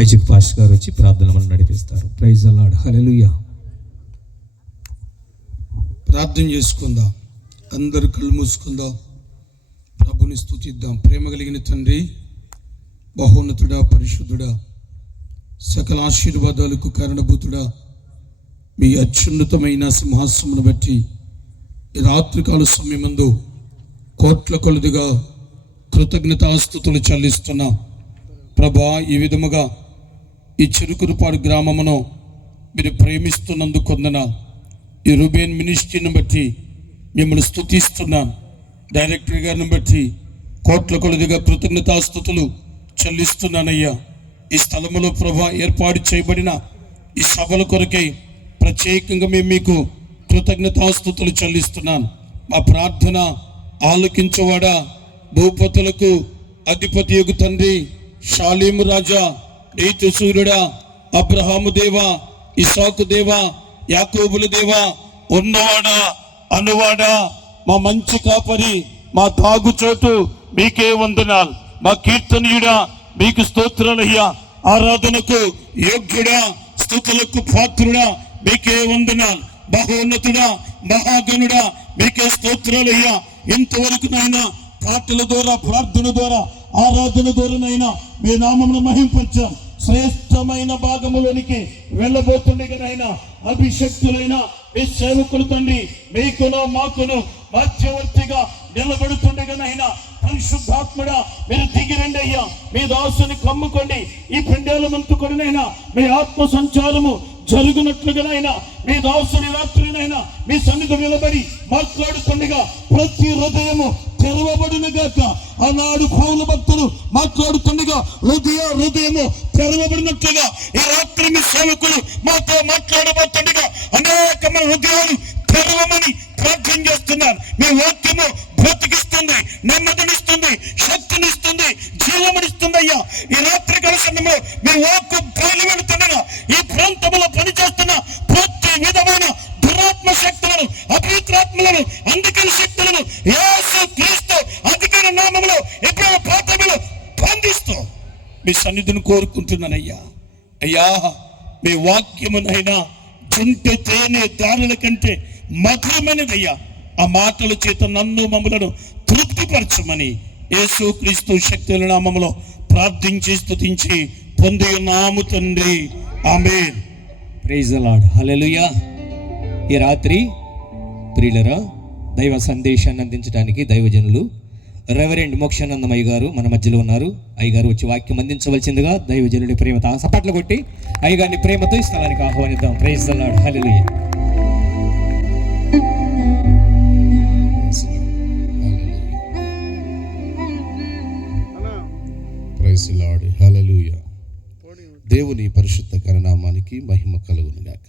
Isaac pastor గారు వచ్చి ప్రార్థన మనం నడిపిస్తారు. ప్రైజ్ ది లార్డ్, హల్లెలూయా. ప్రార్థన చేసుకుందాం. అందరు కళ్ళు మూసుకుందాం. ప్రభుని స్తుతిద్దాం. ప్రేమ కలిగిన తండ్రి, బహోన్నతుడా, పరిశుద్ధుడా, సకల ఆశీర్వాదాలకు కారణభూతుడా, మీ అత్యున్నతమైన సింహాసనమును బట్టి ఈ రాత్రికాల సమయమందు కోట్ల కొలదిగా కృతజ్ఞతాస్తుతులు చెల్లిస్తున్నా. ప్రభా, ఈ విధముగా ఈ చెరుకురుపాడు గ్రామమును మీరు ప్రేమిస్తున్నందుకు కొందనాలు. ఈ రూబేన్ మినిస్ట్రీని బట్టి మిమ్మల్ని స్తుతిస్తున్నాను. డైరెక్టర్ గారిని బట్టి కోట్ల కొలదిగా కృతజ్ఞతాస్తుతులు చెల్లిస్తున్నానయ్యా. ఈ స్థలములో ప్రభా ఏర్పాటు చేయబడిన ఈ సభల కొరకై ప్రత్యేకంగా మేము మీకు కృతజ్ఞతాస్తుతులు చెల్లిస్తున్నాను. మా ప్రార్థన ఆలకించవాడా, భూపతులకు అధిపతి యొగు తండ్రి, షాలీము రాజా, నీతి సూర్యుడా, అబ్రహాము దేవా, ఇసాకు దేవా, యాకోబుల దేవా, ఉన్నవాడా, అనువాడా, మా మంచి కాపరి, మా తాగుచోటు, మీకే వందనాలు. మా కీర్తనీయుడా, మీకు స్తోత్రాలయ్యా. ఆరాధనకు యోగ్యుడా, స్తుతులకు పాత్రుడా, మీకే వందనాలు. బహోన్నతుడా, మహాగణుడా, మీకే స్తోత్రాలయ్యా. ఇంతవరకు నైనా పాటల ద్వారా, ప్రార్థన ద్వారా, ఆరాధన ద్వారానైనా మీ నామమును మహింపరచాం. శ్రేష్టమైన భాగములోనికి వెళ్ళబోతుండగానైనా అభిషక్తులైన మీ సేవకులు తండ్రి, మీకును మాకును మధ్యవర్తిగా నిలబడుతుండగానైనా పరిశుద్ధాత్ముడా మీరు దిగిరండి అయ్యా. మీ దాసుని కమ్ముకోండి. ఈ పెండేలమంతుకొనినైనా మీ ఆత్మ సంచారము జరుగునట్లుగానైనా మీ దాసుని రాత్రినైనా మీ సన్నిధి నిలబడి మాట్లాడుతుండగా ప్రతి హృదయము తెరవబడినగాక. ఆనాడు పౌలు భక్తులు మాట్లాడుతుండగా హృదయము తెరవబడినట్లుగా ఈ రాత్రి మీ సేవకులు మాతో మాట్లాడబోతుండగా అనేకమైన హృదయాలు తెరవమని ప్రార్థన చేస్తున్నారు. మీ వాక్యము బ్రతికిస్తుంది, నెమ్మదినిస్తుంది, శక్తినిస్తుంది, జీవమునిస్తుంది అయ్యా. ఈ రాత్రి కాల సమయంలో మీ వాక్కు బయలు వెళుతుండగా ఈ ప్రాంతంలో పనిచేస్తున్న ప్రతి విధమైన దురాత్మ శక్తులను, అపవిత్రాత్మలను, అంధకార శక్తులను యేసు క్రీస్తు అధికార నామములో ఎప్పుడో పాతములో బంధిస్తూ మీ సన్నిధిని కోరుకుంటున్నానయ్యా. అయ్యా, మీ వాక్యమునైనా చుంటె తేనె దారుల కంటే మధురమైనదయ్యా. ఆ మాటల చేత నన్ను మమ్మలను తృప్తిపరచమని యేసు క్రీస్తు శక్తుల నామములో ప్రార్థించి స్తుతించి పొంది ఉన్నాము తండ్రి, ఆమేన్. ప్రైజ్ ది లార్డ్, హల్లెలూయా. ఈ రాత్రి ప్రియులరా, దైవ సందేశాన్ని అందించడానికి దైవజనులు రెవరెండ్ మోక్షానందం అయ్యగారు మన మధ్యలో ఉన్నారు. అయ్యగారు వచ్చి వాక్యం అందించవలసిందిగా దైవజనుడి ప్రేమతో సపట్లు కొట్టి అయ్యగారిని ప్రేమతో ఈ స్థలానికి ఆహ్వానిద్దాం. Praise the lord, hallelujah. Praise the lord, hallelujah. దేవుని పరిశుద్ధ నామానికి మహిమ కలుగును గాక.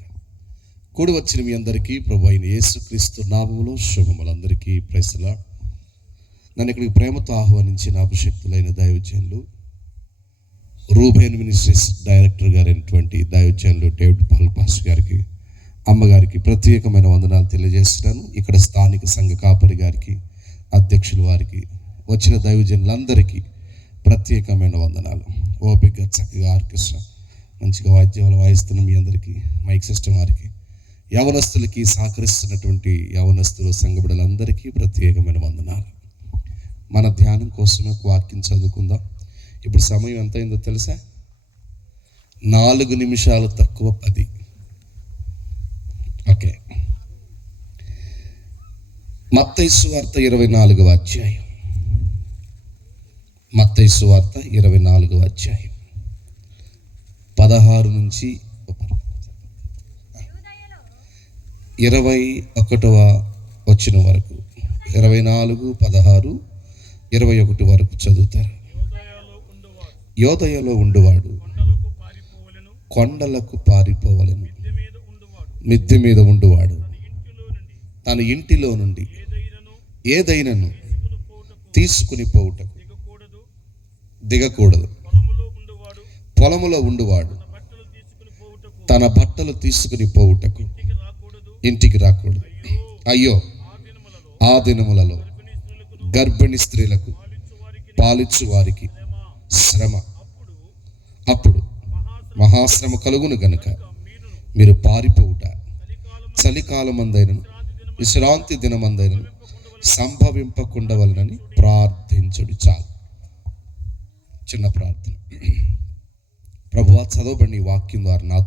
కూడి వచ్చిన మీ అందరికీ ప్రభు అయిన యేసుక్రీస్తు నామములో శుభములందరికీ ప్రైజ్ ది లార్డ్. నన్ను ఇక్కడికి ప్రేమతో ఆహ్వానించిన అభిషక్తులైన దైవజనులు, రూబేన్ మినిస్ట్రీస్ డైరెక్టర్ గారైనటువంటి దైవజనులు డేవిడ్ పాల్ పాస్టర్ గారికి, అమ్మగారికి ప్రత్యేకమైన వందనాలు తెలియజేస్తున్నాను. ఇక్కడ స్థానిక సంఘ కాపరి గారికి, అధ్యక్షుల వారికి, వచ్చిన దైవజనులందరికీ ప్రత్యేకమైన వందనాలు. ఓపికగా చక్కగా ఆర్కెస్ట్రా మంచిగా వాద్యాలు వాయిస్తున్న మీ అందరికీ, మైక్ సిస్టమ్ వారికి, యవనస్తులకి సహకరిస్తున్నటువంటి యవనస్తులు, సంఘ బిడ్డలందరికీ ప్రత్యేకమైన వందనాలు. మన ధ్యానం కోసమే వాక్యం చదువుకుందాం. ఇప్పుడు సమయం ఎంత అయిందో తెలుసా? 4 నిమిషాలు తక్కువ 10. ఓకే. మత్తయి సువార్త 24వ అధ్యాయం. మత్తయి సువార్త 24వ అధ్యాయం 16 నుంచి 21వ వచనం వరకు, 24, 16, 21 వరకు చదువుతారు. యోదయలో ఉండువాడు కొండలకు పారిపోవలెను, మిద్దె మీద ఉండువాడు తన ఇంటిలో నుండి ఏదైనను తీసుకుని పోవుటకు దిగకూడదు. పొలములో ఉండువాడు తన బట్టలు తీసుకుని పోవుటకు ఇంటికి రాకూడదు. అయ్యో, ఆ దినములలో గర్భిణీ స్త్రీలకు, పాలిచ్చు వారికి శ్రమ. అప్పుడు మహాశ్రమ కలుగును గనుక మీరు పారిపోవుట చలికాలమందైనను విశ్రాంతి దినమందైనను సంభవింపకుండవలనని ప్రార్థించుడు. చాలు. చిన్న ప్రార్థన. ప్రభువా, చదవబడిన ఈ వాక్యం ద్వారా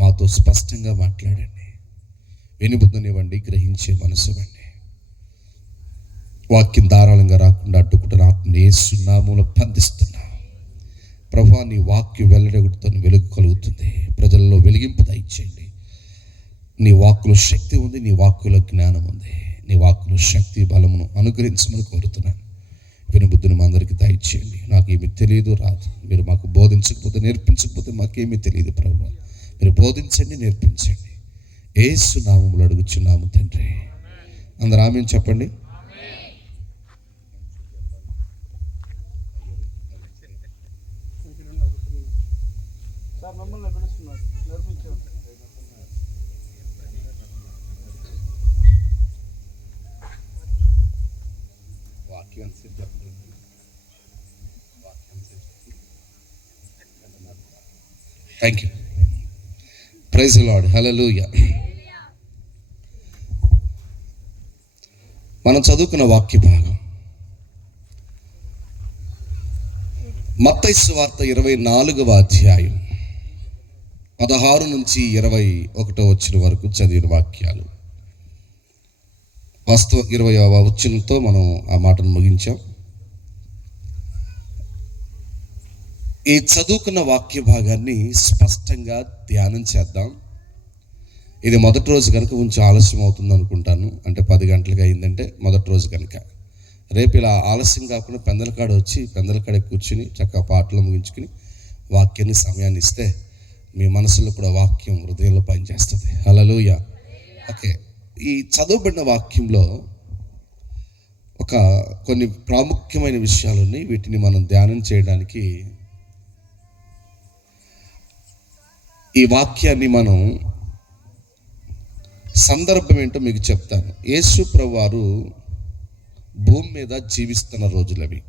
మాతో స్పష్టంగా మాట్లాడండి. వినిబుద్ధనివ్వండి, గ్రహించే మనసు ఇవ్వండి. వాక్యం ధారాళంగా రాకుండా అడ్డుకుంటున్న ఆత్మను యేసు నామములో బంధిస్తున్నా. ప్రభువా, నీ వాక్యం వెల్లడగుడుతో వెలుగు కలుగుతుంది. ప్రజల్లో వెలిగింపు దయచేయండి. నీ వాక్కులో శక్తి ఉంది, నీ వాక్కులో జ్ఞానం ఉంది. నీ వాక్కులో శక్తి బలమును అనుగ్రహించమని కోరుతున్నాను. వినబుద్ధిని మా అందరికీ దయచేయండి. నాకేమీ తెలియదు, రాదు. మీరు మాకు బోధించకపోతే, నేర్పించకపోతే మాకేమీ తెలియదు. ప్రభువా, మీరు బోధించండి, నేర్పించండి. యేసు నామములో అడుగుచున్నాము తండ్రి. అందరూ ఆమేన్ చెప్పండి. Thank you. Praise the lord. Hallelujah. మనం చదువుకున్న వాక్య భాగం మత్తయి సువార్త 24వ అధ్యాయం 16 నుంచి 21 వచ్చిన వరకు చదివిన వాక్యాలు. వాస్తవ 20వ వచనంతో మనం ఆ మాటను ముగించాం. ఈ చదువుకున్న వాక్య భాగాన్ని స్పష్టంగా ధ్యానం చేద్దాం. ఇది మొదటి రోజు కనుక కొంచెం ఆలస్యం అవుతుంది అనుకుంటాను. అంటే 10 గంటలకు అయిందంటే మొదటి రోజు కనుక. రేపు ఇలా ఆలస్యం కాకుండా పెందలకాడ వచ్చి పెందలకాడ కూర్చుని చక్కగా పాటలు ముగించుకుని వాక్యాన్ని సమయాన్ని ఇస్తే మీ మనసులో కూడా వాక్యం హృదయంలో పనిచేస్తుంది. హల్లెలూయా. ఓకే, ఈ చదవబడిన వాక్యంలో కొన్ని ప్రాముఖ్యమైన విషయాలు ఉన్నాయి. వీటిని మనం ధ్యానం చేయడానికి ఈ వాక్యాన్ని మనం సందర్భం ఏంటో మీకు చెప్తాను. యేసు ప్రభువారు భూమి మీద జీవిస్తున్న రోజులవి.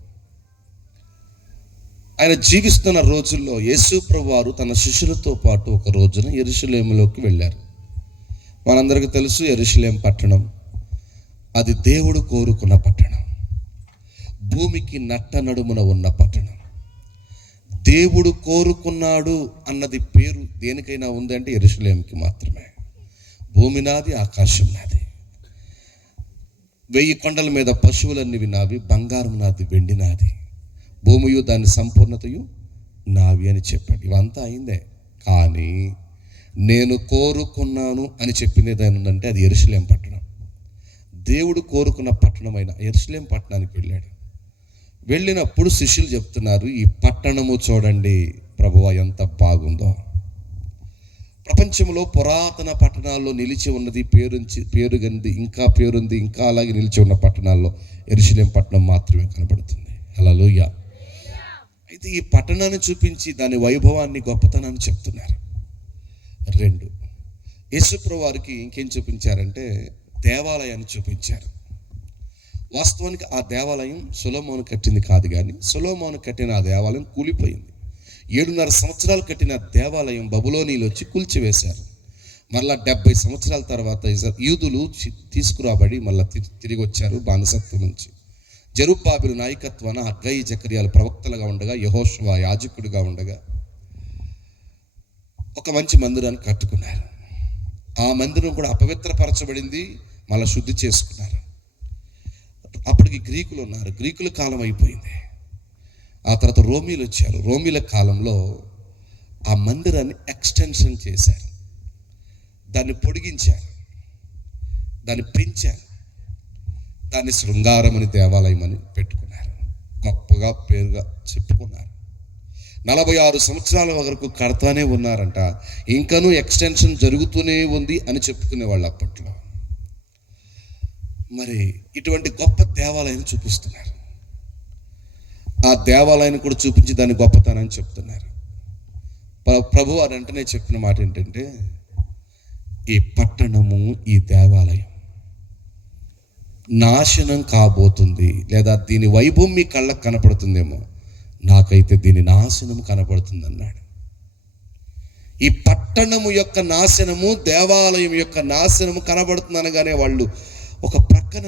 ఆయన జీవిస్తున్న రోజుల్లో యేసు ప్రభువారు తన శిష్యులతో పాటు ఒక రోజున యెరూషలేములోకి వెళ్ళారు. మనందరికీ తెలుసు, యెరూషలేం పట్టణం అది దేవుడు కోరుకున్న పట్టణం. భూమికి నట్ట నడుమున ఉన్న పట్టణం. దేవుడు కోరుకున్నాడు అన్నది పేరు దేనికైనా ఉందంటే యెరూషలేంకి మాత్రమే. భూమి నాది, ఆకాశం నాది. 1000 కొండల మీద పశువులన్నీ నావి, బంగారం నాది, వెండి నాది, భూమియు దాని సంపూర్ణతయు నావి అని చెప్పాడు. ఇవంతా అయిందే. కానీ నేను కోరుకున్నాను అని చెప్పింది ఏదైనా ఉందంటే అది యెరూషలేం పట్టణం. దేవుడు కోరుకున్న పట్టణమైన యెరూషలేం పట్టణానికి వెళ్ళాడు. వెళ్ళినప్పుడు శిష్యులు చెప్తున్నారు, ఈ పట్టణము చూడండి ప్రభువా ఎంత బాగుందో. ప్రపంచంలో పురాతన పట్టణాల్లో నిలిచి ఉన్నది పేరుగంది ఇంకా అలాగే నిలిచి ఉన్న పట్టణాల్లో యెరూషలేం పట్టణం మాత్రమే కనబడుతుంది. హల్లెలూయా. అయితే ఈ పట్టణాన్ని చూపించి దాని వైభవాన్ని, గొప్పతనాన్ని చెప్తున్నారు. 2, యేసు ప్రభువు వారికి ఇంకేం చూపించారంటే దేవాలయాన్ని చూపించారు. వాస్తవానికి ఆ దేవాలయం సొలొమోను కట్టింది కాదు, కానీ సొలొమోను కట్టిన ఆ దేవాలయం కూలిపోయింది. 7.5 సంవత్సరాలు కట్టిన దేవాలయం బబులోనీలు వచ్చి కూల్చివేశారు. మళ్ళా 70 సంవత్సరాల తర్వాత యూదులు తీసుకురాబడి మళ్ళీ తిరిగి వచ్చారు బానిసత్వం నుంచి. జెరుబ్బాబెలు నాయకత్వాన హగ్గయి, జకర్యాలు ప్రవక్తలుగా ఉండగా, యెహోషువ యాజకుడిగా ఉండగా ఒక మంచి మందిరాన్ని కట్టుకున్నారు. ఆ మందిరం కూడా అపవిత్రపరచబడింది, మళ్ళీ శుద్ధి చేసుకున్నారు. అప్పటికి గ్రీకులు ఉన్నారు. గ్రీకుల కాలం అయిపోయింది. ఆ తర్వాత రోమీలు వచ్చారు. రోమీల కాలంలో ఆ మందిరాన్ని ఎక్స్టెన్షన్ చేశారు, దాన్ని పొడిగించారు, దాన్ని పెంచారు, దాన్ని శృంగారం అని దేవాలయం అని పెట్టుకున్నారు. గొప్పగా పేరుగా చెప్పుకున్నారు. 46 సంవత్సరాల వరకు కడతానే ఉన్నారంట. ఇంకనూ ఎక్స్టెన్షన్ జరుగుతూనే ఉంది అని చెప్పుకునేవాళ్ళు అప్పట్లో. మరి ఇటువంటి గొప్ప దేవాలయాన్ని చూపిస్తున్నారు. ఆ దేవాలయాన్ని కూడా చూపించి దాని గొప్పతనాన్ని చెప్తున్నారు. ప్రభు వారు వెంటనే చెప్పిన మాట ఏంటంటే, ఈ పట్టణము, ఈ దేవాలయం నాశనం కాబోతుంది, లేదా దీని వైభవం మీ కళ్ళకు కనపడుతుందేమో, నాకైతే దీని నాశనం కనపడుతుంది అన్నాడు. ఈ పట్టణము యొక్క నాశనము, దేవాలయం యొక్క నాశనము కనబడుతుంది అనగానే వాళ్ళు ఒక ప్రక్కన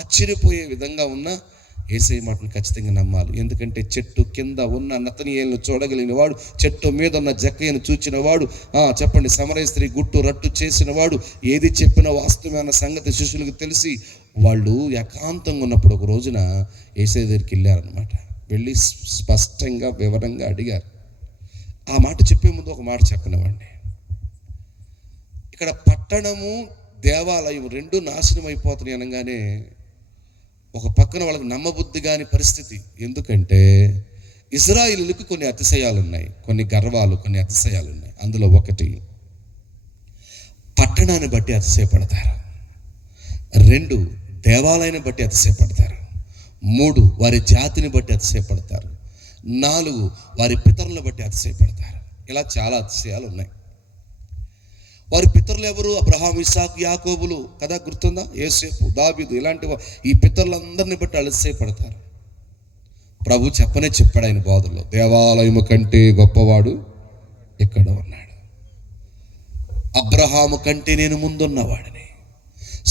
ఆశ్చర్యపోయే విధంగా ఉన్న యేసయ్య మాటను ఖచ్చితంగా నమ్మాలి. ఎందుకంటే చెట్టు కింద ఉన్న నతనీయేలును చూడగలిగిన వాడు, చెట్టు మీద ఉన్న జక్కయ్యను చూచిన వాడు, చెప్పండి, సమరయ స్త్రీ గుట్టు రట్టు చేసిన వాడు, ఏది చెప్పినా వాస్తవమైన సంగతి శిష్యులకు తెలిసి వాళ్ళు ఏకాంతంగా ఉన్నప్పుడు ఒక రోజున యేసయ్య దగ్గరికి వెళ్ళారనమాట. వెళ్ళి స్పష్టంగా వివరంగా అడిగారు. ఆ మాట చెప్పే ముందు ఒక మాట చెప్పనివ్వండి. ఇక్కడ పట్టణము, దేవాలయం రెండు నాశనం అయిపోతున్నాయి అనగానే ఒక పక్కన వాళ్ళకి నమ్మబుద్ధి కాని పరిస్థితి. ఎందుకంటే ఇశ్రాయేలులకు కొన్ని అతిశయాలు ఉన్నాయి, కొన్ని గర్వాలు, కొన్ని అతిశయాలు ఉన్నాయి. అందులో ఒకటి, పట్టణాన్ని బట్టి అతిశయపడతారు. 2, దేవాలయాన్ని బట్టి అతిశయపడతారు. 3, వారి జాతిని బట్టి అతిశయపడతారు. 4, వారి పితరులను బట్టి అతిశయపడతారు. ఇలా చాలా అతిశయాలు ఉన్నాయి. వారి పితరులు ఎవరు? అబ్రహాము, ఇస్సాకు, యాకోబులు కదా, గుర్తుందా? యోసేపు, దావీదు, ఇలాంటి ఈ పితరులందరిని బట్టి అతిశయపడతారు. ప్రభు చెప్పాడు ఆయన బోధల్లో, దేవాలయము కంటే గొప్పవాడు ఇక్కడ ఉన్నాడు. అబ్రహాము కంటే నేను ముందున్నవాడని,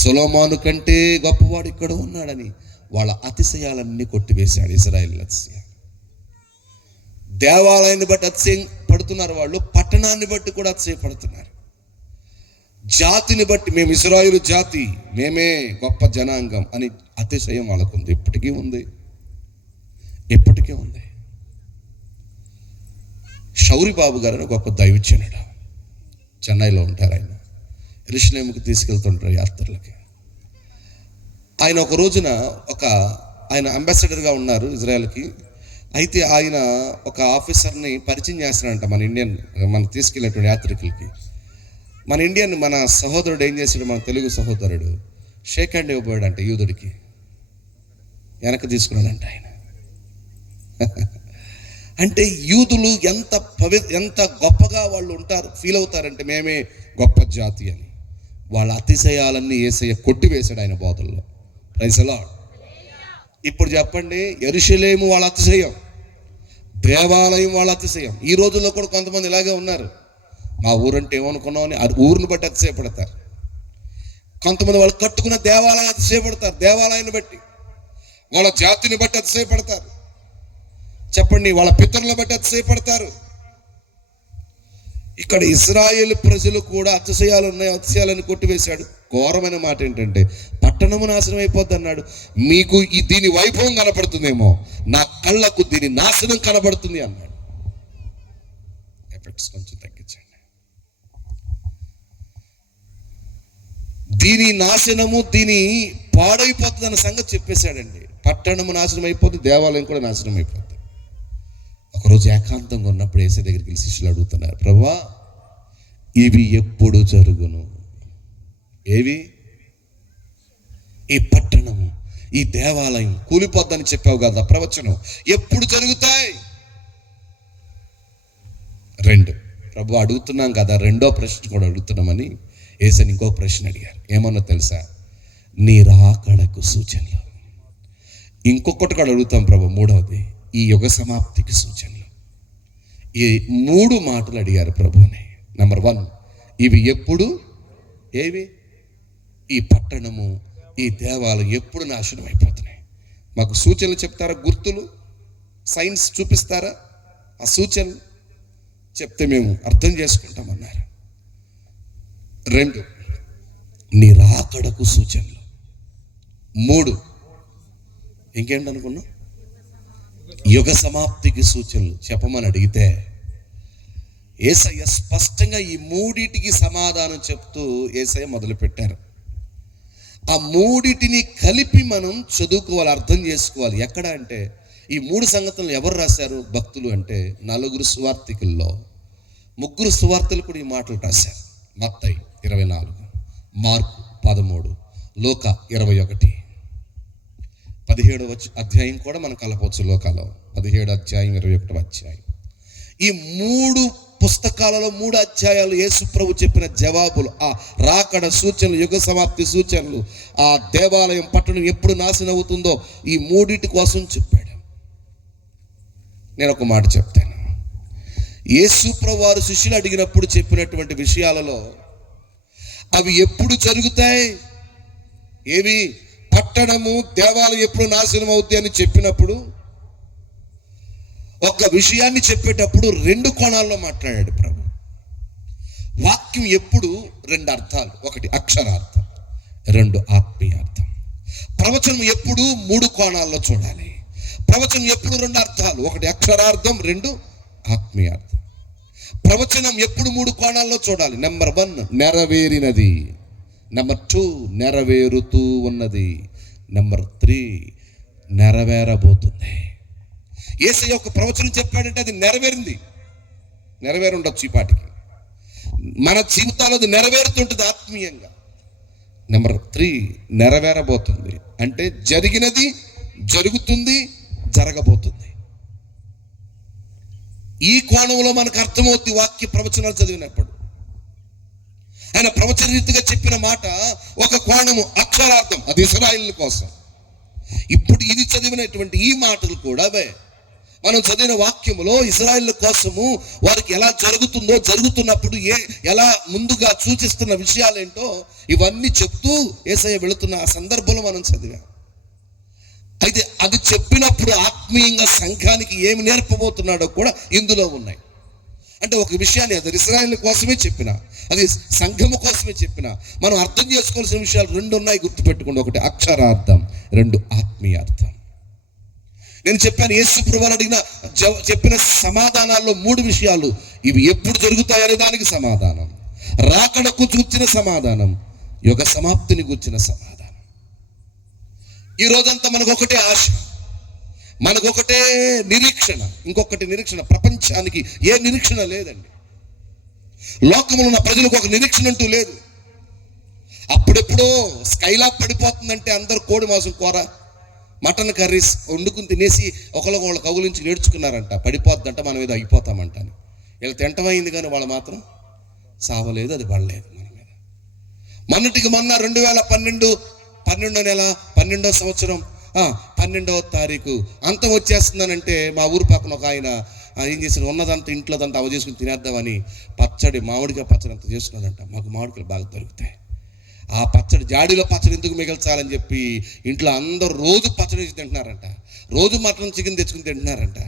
సొలొమోను కంటే గొప్పవాడు ఇక్కడ ఉన్నాడని వాళ్ళ అతిశయాలన్నీ కొట్టివేశాడు. ఇశ్రాయేలు అతిశయాలు. దేవాలయాన్ని బట్టి అతిశయం పడుతున్నారు వాళ్ళు, పట్టణాన్ని బట్టి కూడా అతిశయపడుతున్నారు. జాతిని బట్టి, మేము ఇశ్రాయేలు జాతి, మేమే గొప్ప జనాంగం అని అతిశయం వాళ్ళకుంది. ఇప్పటికీ ఉంది. షౌరి బాబు గారు అని గొప్ప దైవజనుడు, చెన్నైలో ఉంటారు. ఆయన యెరూషలేముకి తీసుకెళ్తుంటారు యాత్రలకి. ఆయన ఒక రోజున ఆయన అంబాసిడర్గా ఉన్నారు ఇజ్రాయెల్కి. అయితే ఆయన ఒక ఆఫీసర్ని పరిచయం చేస్తాడంట మన తీసుకెళ్ళినటువంటి యాత్రికులకి. మన సహోదరుడు ఏం చేశాడు, మన తెలుగు సహోదరుడు షేక్ హ్యాండ్ ఇవ్వబోయాడంట యూదుడికి. వెనక తీసుకున్నాడంట ఆయన. అంటే యూదులు ఎంత గొప్పగా వాళ్ళు ఫీల్ అవుతారంటే మేమే గొప్ప జాతి అని. వాళ్ళ అతిశయాలన్నీ యేసయ్య కొట్టివేశాడు ఆయన బోధల్లో. Praise the lord. ఇప్పుడు చెప్పండి, యెరూషలేము వాళ్ళ అతిశయం, దేవాలయం వాళ్ళ అతిశయం. ఈ రోజుల్లో కూడా కొంతమంది ఇలాగే ఉన్నారు. మా ఊరంటే ఏమనుకున్నావు అని ఊరిని బట్టి అతిశయపడతారు. కొంతమంది వాళ్ళు కట్టుకున్న దేవాలయాన్ని అతిశయపడతారు, దేవాలయాన్ని బట్టి. వాళ్ళ జాతిని బట్టి అతిశయపడతారు. చెప్పండి, వాళ్ళ పితరులను బట్టి అతిశయపడతారు. ఇక్కడ ఇశ్రాయేలు ప్రజలు కూడా అతిశయాలు ఉన్నాయి, అతిశయాలను కొట్టివేశాడు. ఘోరమైన మాట ఏంటంటే, పట్టణము నాశనం అయిపోద్ది అన్నాడు. మీకు దీని వైభవం కనపడుతుందేమో, నా కళ్ళకు దీని నాశనం కనబడుతుంది అన్నాడు. ఎఫెక్ట్స్ కొంచెం తగ్గించండి. దీని నాశనము, దీని పాడైపోతుంది అన్న సంగతి చెప్పేశాడండి. పట్టణము నాశనం అయిపోతుంది, దేవాలయం కూడా నాశనం అయిపోతుంది. ఒకరోజు ఏకాంతంగా ఉన్నప్పుడు యేసయ్య దగ్గరికి వెళ్ళి శిష్యులు అడుగుతున్నారు, ప్రభువా, ఇవి ఎప్పుడు జరుగును? ఏవి? ఈ పట్టణము, ఈ దేవాలయం కూలిపోద్దని చెప్పావు కదా ప్రవచనం, ఎప్పుడు జరుగుతాయి? 2, ప్రభు అడుగుతున్నాం కదా, రెండో ప్రశ్న కూడా అడుగుతున్నామని యేసయ్య ఇంకో ప్రశ్న అడిగారు. ఏమన్నా తెలుసా? నీ రాకడకు సూచనలు. ఇంకొకటి కూడా అడుగుతాం ప్రభు, 3వది, ఈ యుగ సమాప్తికి సూచనలు. ఈ 3 మాటలు అడిగారు ప్రభుని. నెంబర్ 1, ఇవి ఎప్పుడు? ఏవి? ఈ పట్టణము, ఈ దేవాలయం ఎప్పుడు నాశనం అయిపోతున్నాయి? మాకు సూచనలు చెప్తారా? గుర్తులు, సైన్స్ చూపిస్తారా? ఆ సూచనలు చెప్తే మేము అర్థం చేసుకుంటామన్నారు. 2, నీ రాకడకు సూచనలు. 3, ఇంకేంటనుకున్నావు? యుగ సమాప్తికి సూచనలు చెప్పమని అడిగితే యేసయ్య స్పష్టంగా ఈ 3టికి సమాధానం చెప్తూ యేసయ్య మొదలుపెట్టారు. ఆ 3టిని కలిపి మనం చదువుకోవాలి, అర్థం చేసుకోవాలి. ఎక్కడ అంటే, ఈ 3 సంగతులను ఎవరు రాశారు భక్తులు అంటే, 4 సువార్తికుల్లో 3 సువార్తలు కూడా ఈ మాటలు రాశారు. మత్తయి 24, మార్కు 13, లూకా 21. 17వ అధ్యాయం కూడా మనం కలపవచ్చు. లోకాలో 17వ అధ్యాయం, 21వ అధ్యాయం. ఈ 3 పుస్తకాలలో 3 అధ్యాయాలు యేసు ప్రభు చెప్పిన జవాబులు, ఆ రాకడ సూచనలు, యుగ సమాప్తి సూచనలు, ఆ దేవాలయం పట్టణం ఎప్పుడు నాశనం అవుతుందో, ఈ 3 కోసం చెప్పాడు. నేను ఒక మాట చెప్తాను. యేసు ప్రభువారు శిష్యులు అడిగినప్పుడు చెప్పినటువంటి విషయాలలో అవి ఎప్పుడు జరుగుతాయి, ఏవి పట్టణము దేవాలయం ఎప్పుడు నాశనం అవుతాయి అని చెప్పినప్పుడు ఒక విషయాన్ని చెప్పేటప్పుడు రెండు కోణాల్లో మాట్లాడాడు ప్రభు. వాక్యం ఎప్పుడు రెండు అర్థాలు, ఒకటి అక్షరార్థం, రెండు ఆత్మీయార్థం. ప్రవచనం ఎప్పుడు మూడు కోణాల్లో చూడాలి. ప్రవచనం ఎప్పుడు రెండు అర్థాలు, ఒకటి అక్షరార్థం, రెండు ఆత్మీయార్థం. ప్రవచనం ఎప్పుడు మూడు కోణాల్లో చూడాలి. నెంబర్ 1 నెరవేరినది, నెంబర్ 2 నెరవేరుతూ ఉన్నది, నెంబర్ 3 నెరవేరబోతుంది. యేసయ్య ఒక ప్రవచనం చెప్పాడంటే అది నెరవేరింది, నెరవేరుండొచ్చు ఈ పాటికి. మన జీవితాల్లో అది నెరవేరుతుంటుంది ఆత్మీయంగా. నెంబర్ 3 నెరవేరబోతుంది అంటే జరిగినది, జరుగుతుంది, జరగబోతుంది. ఈ కోణంలో మనకు అర్థమవుతుంది వాక్య ప్రవచనాలు చదివినప్పుడు. ఆయన ప్రవచన రీతిగా చెప్పిన మాట ఒక కోణము అక్షరార్థం, అది ఇశ్రాయేలు కోసం. ఇప్పుడు ఇది చదివినటువంటి ఈ మాటలు కూడా మనం చదివిన వాక్యములో ఇశ్రాయేలు కోసము వారికి ఎలా జరుగుతుందో, జరుగుతున్నప్పుడు ఎలా ముందుగా సూచిస్తున్న విషయాలేంటో ఇవన్నీ చెప్తూ యేసయ్య వెళుతున్న ఆ సందర్భంలో మనం చదివాం. అయితే అది చెప్పినప్పుడు ఆత్మీయంగా సంఘానికి ఏమి నేర్పబోతున్నాడో కూడా ఇందులో ఉన్నాయి. అంటే ఒక విషయాన్ని అది ఇశ్రాయేలు కోసమే చెప్పిన, అది సంఘము కోసమే చెప్పిన, మనం అర్థం చేసుకోవాల్సిన విషయాలు రెండు ఉన్నాయి, గుర్తుపెట్టుకోండి. ఒకటి అక్షరార్థం, రెండు ఆత్మీయార్థం. నేను చెప్పాను యేసు ప్రభువు అడిగిన చెప్పిన సమాధానాల్లో 3 విషయాలు. ఇవి ఎప్పుడు జరుగుతాయనే దానికి సమాధానం, రాకడకు చూచిన సమాధానం, యుగ సమాప్తిని గుర్చిన సమాధానం. ఈ రోజంతా మనకు ఒకటే ఆశ, మనకు ఒకటే నిరీక్షణ, ఇంకొకటి నిరీక్షణ. ప్రపంచానికి ఏ నిరీక్షణ లేదండి. లోకంలో ఉన్న ప్రజలకు ఒక నిరీక్షణ అంటూ లేదు. అప్పుడెప్పుడో స్కైలా పడిపోతుందంటే అందరు కోడి మాంసం కూర, మటన్ కర్రీస్ వండుకుని తినేసి ఒకళ్ళ కౌగులించి నేర్చుకున్నారంట. పడిపోద్దంట, మనం ఏదో అయిపోతామంట అని. వీళ్ళు తింటమైంది కానీ వాళ్ళు మాత్రం సావలేదు, అది పడలేదు మన మీద. మొన్నటికి మొన్న 2012 నెల 12వ సంవత్సరం 12వ తారీఖు అంతం వచ్చేస్తుందనంటే మా ఊరు పక్కన ఒక ఆయన ఏం చేశాడు, ఉన్నదంతా ఇంట్లోదంతా అవ చేసుకుని తినేద్దామని మామిడికాయ పచ్చడి అంత చేసుకున్నాడంట. మాకు మామిడికాయలు బాగా దొరుకుతాయి. ఆ పచ్చడి జాడీలో పచ్చడి ఎందుకు మిగల్చాలని చెప్పి ఇంట్లో అందరూ రోజు పచ్చడి వేసి తింటున్నారంట, రోజు మటన్ చికెన్ తెచ్చుకుని తింటున్నారంట.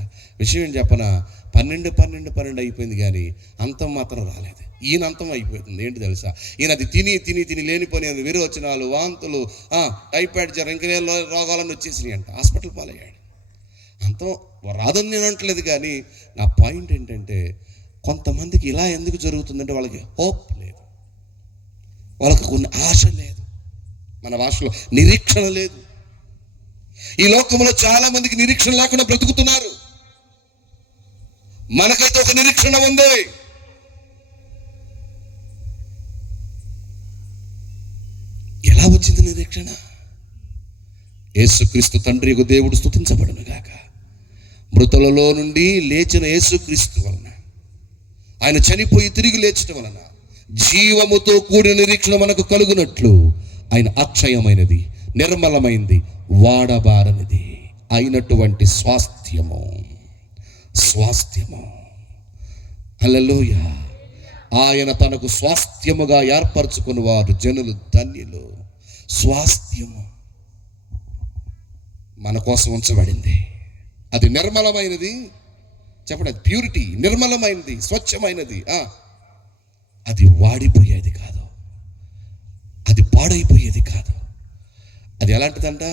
విషయం ఏం చెప్పనా, 12 అయిపోయింది కానీ అంతం మాత్రం రాలేదు. ఈయన అంతం అయిపోతుంది. ఏంటి తెలుసా, ఈయన అది తిని లేనిపోని విరోచనాలు, వాంతులు, టైఫాయిడ్ జ్వరం, ఇంకా రోగాలన్నీ వచ్చేసినాయి అంట. హాస్పిటల్ పాలయ్యాడు. అంతం రాదని నేను అంటలేదు కానీ నా పాయింట్ ఏంటంటే, కొంతమందికి ఇలా ఎందుకు జరుగుతుందంటే వాళ్ళకి హోప్ లేదు, వాళ్ళకి కొన్ని ఆశ లేదు, మన భాషలో నిరీక్షణ లేదు. ఈ లోకంలో చాలా మందికి నిరీక్షణ లేకుండా బ్రతుకుతున్నారు. మనకైతే ఒక నిరీక్షణ ఉంది. ఎలా వచ్చింది నిరీక్షణ? యేసుక్రీస్తు తండ్రి యొక్క దేవుడు స్తుతించబడును గాక. మృతులలో నుండి లేచిన యేసుక్రీస్తు వలన, ఆయన చనిపోయి తిరిగి లేచడం వలన జీవముతో కూడిన నిరీక్షణ మనకు కలుగునట్లు ఆయన అక్షయమైనది, నిర్మలమైనది, వాడబారనిది అయినటువంటి స్వాస్థ్యము హల్లెలూయా. ఆయన తనకు స్వాస్థ్యముగా ఏర్పరచుకుని వారు జనులు ధన్యులు. స్వాస్థ్యము మన కోసం ఉంచబడింది. అది నిర్మలమైనది, చెప్పండి, అది ప్యూరిటీ, నిర్మలమైనది, స్వచ్ఛమైనది. అది వాడిపోయేది కాదు, అది పాడైపోయేది కాదు. అది ఎలాంటిదంట?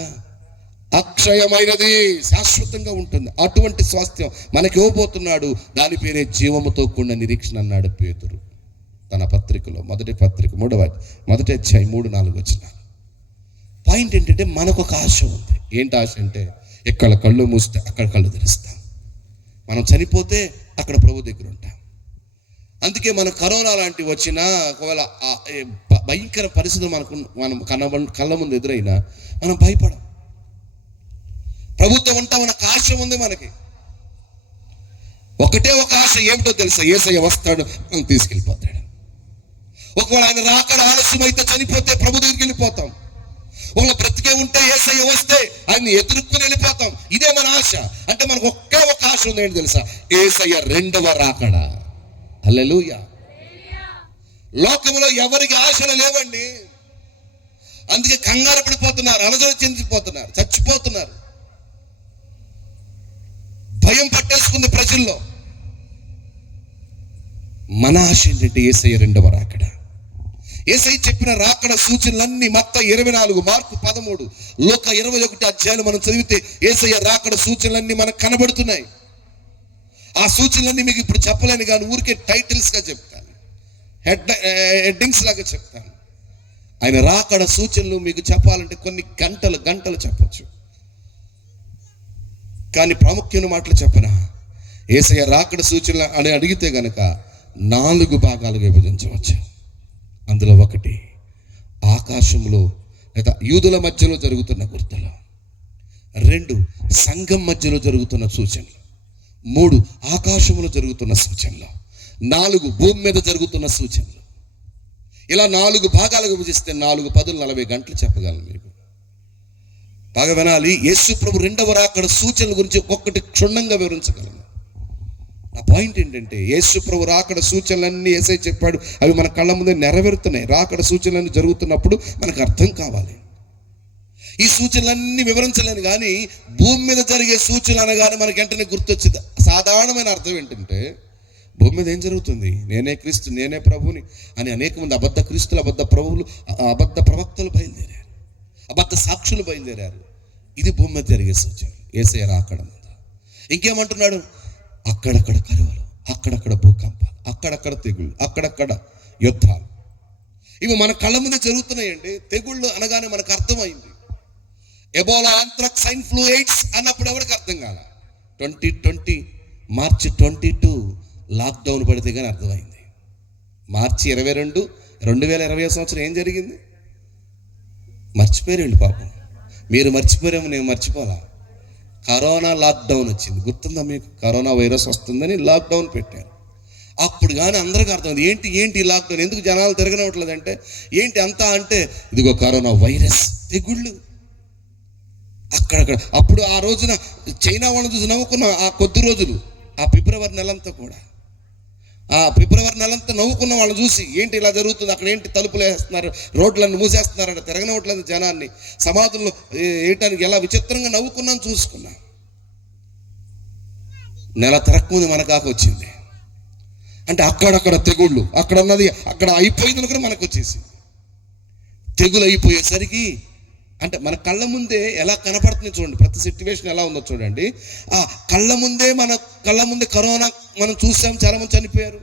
అక్షయమైనది, శాశ్వతంగా ఉంటుంది. అటువంటి స్వాస్థ్యం మనకి ఇవ్వబోతున్నాడు. దాని పేరే జీవముతో కూడిన నిరీక్షణ అన్నాడు పేతురు తన పత్రికలో, మొదటి 3 4 వచనాలు. పాయింట్ ఏంటంటే, మనకు ఒక ఆశ ఉంది. ఏంటి ఆశ అంటే, ఎక్కడ కళ్ళు మూస్తే అక్కడ కళ్ళు తెరుస్తాం, మనం చనిపోతే అక్కడ ప్రభు దగ్గర ఉంటాం. అందుకే మన కరోనా లాంటివి వచ్చినా, ఒకవేళ భయంకర పరిస్థితులు మనం కళ్ళ ముందు ఎదురైనా మనం భయపడం. ప్రభుత్వం అంతా మనకు ఆశ ఉంది. మనకి ఒకటే ఒక ఆశ, ఏమిటో తెలుసా? యేసయ్య వస్తాడు, మనం తీసుకెళ్ళిపోతాడు. ఒకవేళ ఆయన రాకడ ఆలస్యం అయితే చనిపోతే ప్రభు దగ్గరికి వెళ్ళిపోతాం. వాళ్ళ బ్రతికే ఉంటే యేసయ్య వస్తే ఆయన్ని ఎదుర్కొని వెళ్ళిపోతాం. ఇదే మన ఆశ. అంటే మనకు ఒకే ఒక ఆశ ఉంది, ఏంటి తెలుసా? యేసయ్య రెండవ రాకడ. హల్లెలూయా. లోకంలో ఎవరికి ఆశలు లేవండి. అందుకే కంగారు పడిపోతున్నారు, అలజడి చెందిపోతున్నారు, చచ్చిపోతున్నారు. భయం పట్టేసుకుంది ప్రజల్లో. మన ఆశ ఏంటంటే యేసయ్య రెండవ రాకడ. యేసయ్య చెప్పిన రాకడ సూచనలన్నీ మత్తయి 24, మార్కు 13, లూకా 21 అధ్యాయాలు మనం చదివితే యేసయ్య రాకడ సూచనలన్నీ మనకు కనబడుతున్నాయి. ఆ సూచనలన్నీ మీకు ఇప్పుడు చెప్పలేను కానీ ఊరికే టైటిల్స్ గా చెప్తాను, హెడ్డింగ్స్ లాగా చెప్తాను. ఆయన రాకడ సూచనలు మీకు చెప్పాలంటే కొన్ని గంటలు చెప్పొచ్చు. కానీ ప్రాముఖ్యమైన మాటలు చెప్పనా? యేసయ్య రాకడ సూచనలు అని అడిగితే గనక 4 భాగాలుగా విభజించవచ్చు. అందులో 1 ఆకాశంలో లేదా యూదుల మధ్యలో జరుగుతున్న గుర్తులు, 2 సంఘం మధ్యలో జరుగుతున్న సూచనలు, 3 ఆకాశంలో జరుగుతున్న సూచనలు, 4 భూమి మీద జరుగుతున్న సూచనలు. ఇలా 4 భాగాలుగా విభజిస్తే 4 పదులు 40 గంటలు చెప్పగలను మీకు. బాగా వినాలి. యేసు ప్రభు రెండవ రాకడ సూచనల గురించి ఒక్కొక్కటి క్షుణ్ణంగా వివరించగలను. నా పాయింట్ ఏంటంటే యేసు ప్రభు రాకడ సూచనలన్నీ యేసయ్య చెప్పాడు, అవి మన కళ్ళ ముందే నెరవేరుతున్నాయి. రాకడ సూచనలన్నీ జరుగుతున్నప్పుడు మనకు అర్థం కావాలి. ఈ సూచనలన్నీ వివరించలేను కానీ భూమి మీద జరిగే సూచనలు అనగానే మనకి వెంటనే గుర్తొచ్చింది సాధారణమైన అర్థం ఏంటంటే, భూమి మీద ఏం జరుగుతుంది? నేనే క్రీస్తు, నేనే ప్రభుని అని అనేక మంది అబద్ధ క్రీస్తులు, అబద్ధ ప్రభువులు, అబద్ధ ప్రవక్తలు బయలుదేరారు, అబద్ధ సాక్షులు బయలుదేరారు. ఇది భూమి మీద జరిగే సూచన. యేసయ్య రాకడ ముందు ఇంకేమంటున్నాడు? అక్కడక్కడ కరువులు, అక్కడక్కడ భూకంపాలు, అక్కడక్కడ తెగుళ్ళు, అక్కడక్కడ యుద్ధాలు. ఇవి మన కళ్ళ ముందే జరుగుతున్నాయండి. తెగుళ్ళు అనగానే మనకు అర్థమైంది. Ebola, anthrax, swine flu, AIDS అన్నప్పుడు ఎవరికి అర్థం కాల. 2020 మార్చి 22 లాక్డౌన్ పడితే కానీ అర్థమైంది. మార్చి 22, 2020 సంవత్సరం ఏం జరిగింది? మర్చిపోయారండి పాపం. మీరు మర్చిపోయారేమో, నేను మర్చిపోలా. కరోనా లాక్డౌన్ వచ్చింది, గుర్తుందా మీకు? కరోనా వైరస్ వస్తుందని లాక్డౌన్ పెట్టారు. అప్పుడు కానీ అందరికీ అర్థమైంది, ఏంటి లాక్డౌన్, ఎందుకు జనాలు తిరగనట్లేదంటే ఏంటి అంతా అంటే ఇదిగో కరోనా వైరస్, తెగుళ్ళు అక్కడక్కడ. అప్పుడు ఆ రోజున చైనా వాళ్ళని చూసి నవ్వుకున్నాం. ఆ కొద్ది రోజులు, ఆ ఫిబ్రవరి నెలంతా కూడా, ఆ ఫిబ్రవరి నెలంతా నవ్వుకున్న వాళ్ళని చూసి, ఏంటి ఇలా జరుగుతుంది, అక్కడ ఏంటి తలుపులు వేస్తున్నారు, రోడ్లన్నీ మూసేస్తున్నారంట, తిరగనవట్లేదు జనాన్ని, సమాధుల్లో వేయటానికి ఎలా విచిత్రంగా నవ్వుకున్నాను, చూసుకున్నాను. నెల తిరగకముందు మన కాక వచ్చింది. అంటే అక్కడక్కడ తెగుళ్ళు, అక్కడ ఉన్నది అక్కడ అయిపోయిందని కూడా మనకు వచ్చేసింది. తెగులు అయిపోయేసరికి అంటే మన కళ్ళ ముందే ఎలా కనపడుతుంది చూడండి, ప్రతి సిట్యువేషన్ ఎలా ఉందో చూడండి. ఆ మన కళ్ళ ముందే కరోనా మనం చూసాం, చాలా మంది చనిపోయారు.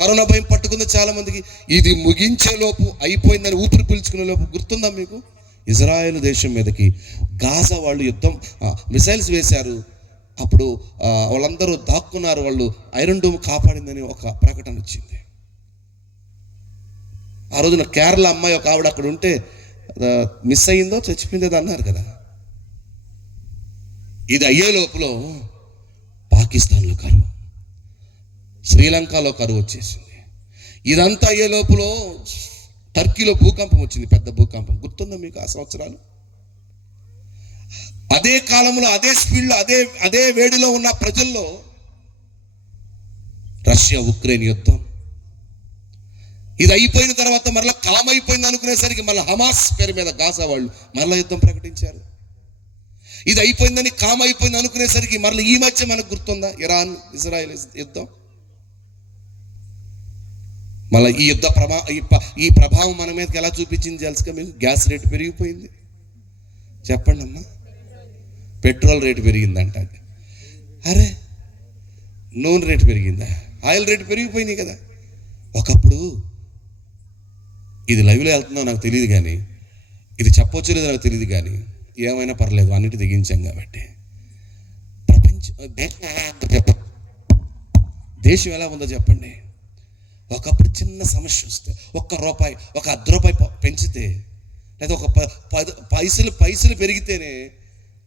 కరోనా భయం పట్టుకుంది చాలా మందికి. ఇది ముగించే లోపు, అయిపోయిందని ఊపిరి పీల్చుకునే లోపు గుర్తుందా మీకు? ఇజ్రాయెల్ దేశం మీదకి గాజా వాళ్ళు యుద్ధం మిసైల్స్ వేశారు. అప్పుడు వాళ్ళందరూ దాక్కున్నారు, వాళ్ళు ఐరన్ డోమ్ కాపాడిందని ఒక ప్రకటన వచ్చింది. ఆ రోజున కేరళ అమ్మాయి ఒక ఆవిడ అక్కడ ఉంటే మిస్ అయ్యిందో చచ్చిపోయిందో అన్నారు కదా. ఇది అయ్యే లోపల పాకిస్తాన్లో కరువు, శ్రీలంకలో కరువు వచ్చేసింది. ఇదంతా అయ్యే లోపల టర్కీలో భూకంపం వచ్చింది, పెద్ద భూకంపం. గుర్తుందా మీకు ఆ సంవత్సరాలు? అదే కాలంలో, అదే స్పీడ్లో, అదే వేడిలో ఉన్న ప్రజల్లో రష్యా ఉక్రెయిన్ యుద్ధం. ఇది అయిపోయిన తర్వాత మరలా కామ్ అయిపోయింది అనుకునేసరికి మళ్ళీ హమాస్ పేరు మీద గాజా వాళ్ళు మరలా యుద్ధం ప్రకటించారు. ఇది అయిపోయిందని, కామ్ అయిపోయింది అనుకునేసరికి మరలా ఈ మధ్య మనకు గుర్తుందా ఇరాన్ ఇజ్రాయెల్ యుద్ధం? మళ్ళీ ఈ యుద్ధ ఈ ప్రభావం మన మీదకి ఎలా చూపించింది తెలుసుగా మీకు? గ్యాస్ రేటు పెరిగిపోయింది. చెప్పండి అమ్మా. పెట్రోల్ రేటు పెరిగిందంట. అరే, నూనె రేటు పెరిగిందా? ఆయిల్ రేటు పెరిగిపోయినాయి కదా. ఒకప్పుడు ఇది లైవ్లో వెళ్తుందో నాకు తెలియదు కానీ, ఇది చెప్పొచ్చు లేదో నాకు తెలియదు కానీ, ఏమైనా పర్లేదు అన్నిటి తెగించాం కాబట్టి. దేశం ఎలా ఉందో చెప్పండి. ఒకప్పుడు చిన్న సమస్య వస్తే ₹1, ఒక ₹10 పెంచితే, లేదా ఒక 10 పైసలు పెరిగితేనే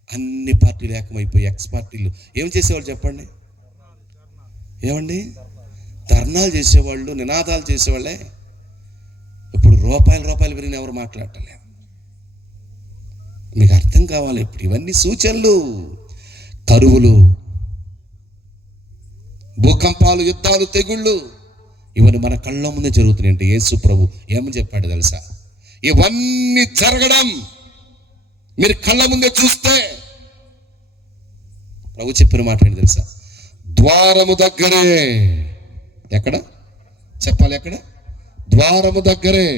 అన్ని పార్టీలు ఏకమైపోయి ఎక్స్ పార్టీలు ఏం చేసేవాళ్ళు చెప్పండి? ఏమండి? ధర్నాలు చేసేవాళ్ళు, నినాదాలు చేసేవాళ్ళే. ఇప్పుడు రూపాయలు పెరిగిన ఎవరు మాట్లాడటలేదు. మీకు అర్థం కావాలి. ఇప్పుడు ఇవన్నీ సూచనలు. కరువులు, భూకంపాలు, యుద్ధాలు, తెగుళ్ళు, ఇవన్నీ మన కళ్ళ ముందే జరుగుతున్నాయి. అంటే యేసు ప్రభు ఏమని చెప్పాడు తెలుసా? ఇవన్నీ జరగడం మీరు కళ్ళ ముందే చూస్తే ప్రభు చెప్పిన మాట ఏంటి తెలుసా? ద్వారము దగ్గరే. ఎక్కడ చెప్పాలి? ఎక్కడ? ద్వారము దగ్గరే.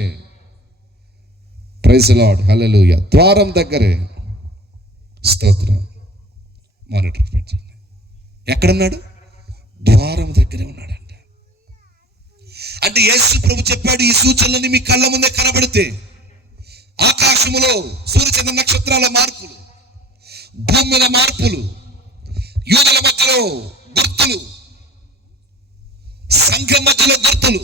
ప్రైజ్ లార్డ్, హల్లెలూయా. ద్వారం దగ్గరే. స్తోత్రం. మానిటర్ పెట్టండి. ఎక్కడున్నాడు? ద్వారం దగ్గరే ఉన్నాడంట. అంటే యేసు ప్రభు చెప్పాడు, ఈ సూచనలన్నీ మీ కళ్ళ ముందే కనబడితే, ఆకాశములో సూర్యచంద్ర నక్షత్రాల మార్పులు, భూమి మీద మార్పులు, యూదుల మధ్యలో గుర్తులు, సంఘం మధ్యలో గుర్తులు.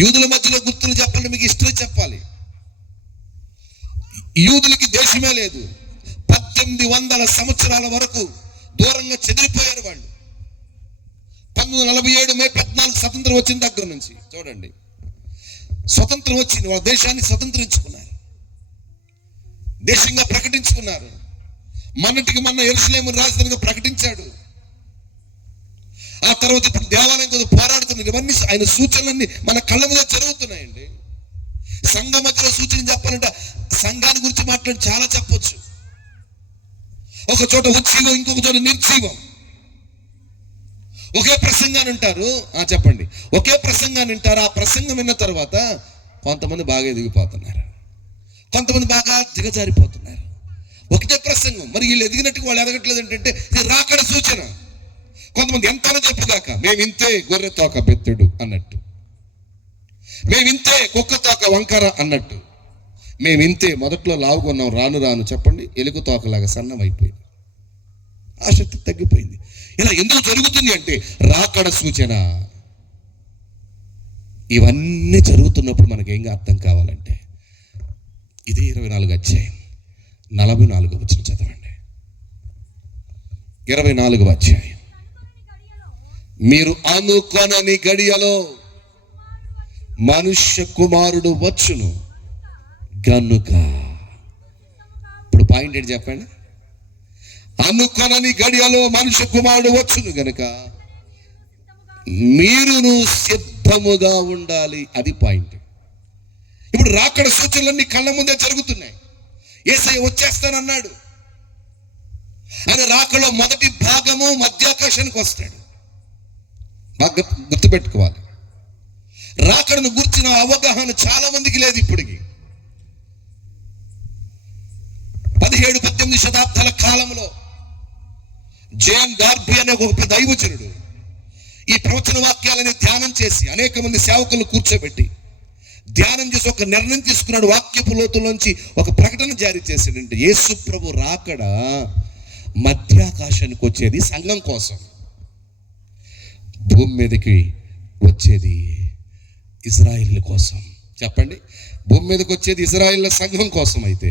యూదుల మధ్యలో గుర్తులు చెప్పాలి, మీకు హిస్టరీ చెప్పాలి. యూదులకి దేశమే లేదు. 1800 సంవత్సరాల వరకు దూరంగా చెదిరిపోయారు వాళ్ళు. 1947 మే 14 స్వతంత్రం వచ్చిన దగ్గర నుంచి చూడండి, స్వతంత్రం వచ్చింది. వాళ్ళ దేశాన్ని స్వతంత్రించుకున్నారు, దేశంగా ప్రకటించుకున్నారు. మొన్నటికి మొన్న యెరూషలేము రాజధానిగా ప్రకటించాడు. ఆ తర్వాత ఇప్పుడు దేవాలయం కోసం పోరాడుతున్నారు. ఇవన్నీ ఆయన సూచనలన్నీ మన కళ్ళ మీద జరుగుతున్నాయండి. సంఘం మధ్యలో సూచన చెప్పాలంటే సంఘాన్ని గురించి మాట్లాడి చాలా చెప్పొచ్చు. ఒక చోట ఉజ్జీవం, ఇంకొక చోట నిర్జీవం. ఒకే ప్రసంగాన్ని వింటారు. చెప్పండి, ఒకే ప్రసంగాన్ని వింటారు. ఆ ప్రసంగం విన్న తర్వాత కొంతమంది బాగా ఎదిగిపోతున్నారు, కొంతమంది బాగా దిగజారిపోతున్నారు. ఒకటే ప్రసంగం, మరి వీళ్ళు ఎదిగినట్టుగా వాళ్ళు ఎదగట్లేదు. ఏంటంటే ఇది రాకడ సూచన. కొంతమంది ఎంతనో చెప్పుగాక, మేమింతే గొర్రె తోక బెత్తెడు అన్నట్టు, మేమింతే కుక్క తోక వంకర అన్నట్టు, మేమింతే మొదట్లో లావుకున్నాం, రాను రాను చెప్పండి ఎలుగు తోకలాగా సన్నం అయిపోయింది, ఆసక్తి తగ్గిపోయింది. ఇలా ఎందుకు జరుగుతుంది అంటే రాకడ సూచన. ఇవన్నీ జరుగుతున్నప్పుడు మనకేం అర్థం కావాలంటే ఇదే 24 అధ్యాయం 44 వచనం చదవండి. 24 అధ్యాయం. మీరు అనుకొనని గడియలో మనుష్య కుమారుడు వచ్చును గనుక. ఇప్పుడు పాయింట్ ఏంటి చెప్పండి? అనుకొనని గడియలో మనుష్య కుమారుడు వచ్చును గనుక మీరును సిద్ధముగా ఉండాలి. అది పాయింట్. ఇప్పుడు రాకడ సూచనలన్నీ కళ్ళ ముందే జరుగుతున్నాయి. యేసయ్య వచ్చేస్తానన్నాడు. ఆయన రాకడలో మొదటి భాగము మధ్యాకాశానికి వస్తాడు. బాగా గుర్తుపెట్టుకోవాలి. రాకడను గుర్చిన అవగాహన చాలా మందికి లేదు ఇప్పటికి. 17-18 శతాబ్దాల కాలంలో జేఎన్ గార్బీ అనే ఒక దైవజనుడు ఈ ప్రవచన వాక్యాలని ధ్యానం చేసి అనేక మంది సేవకులను కూర్చోబెట్టి ధ్యానం చేసి ఒక నిర్ణయం తీసుకున్నాడు. వాక్యపు లోతులోంచి ఒక ప్రకటన జారీ చేశాడంటే యేసు ప్రభు రాకడ మధ్యాకాశానికి వచ్చేది సంఘం కోసం, భూమి మీదకి వచ్చేది ఇజ్రాయిల్ కోసం. చెప్పండి, భూమి మీదకి వచ్చేది ఇజ్రాయిల్ సంఘం కోసం అయితే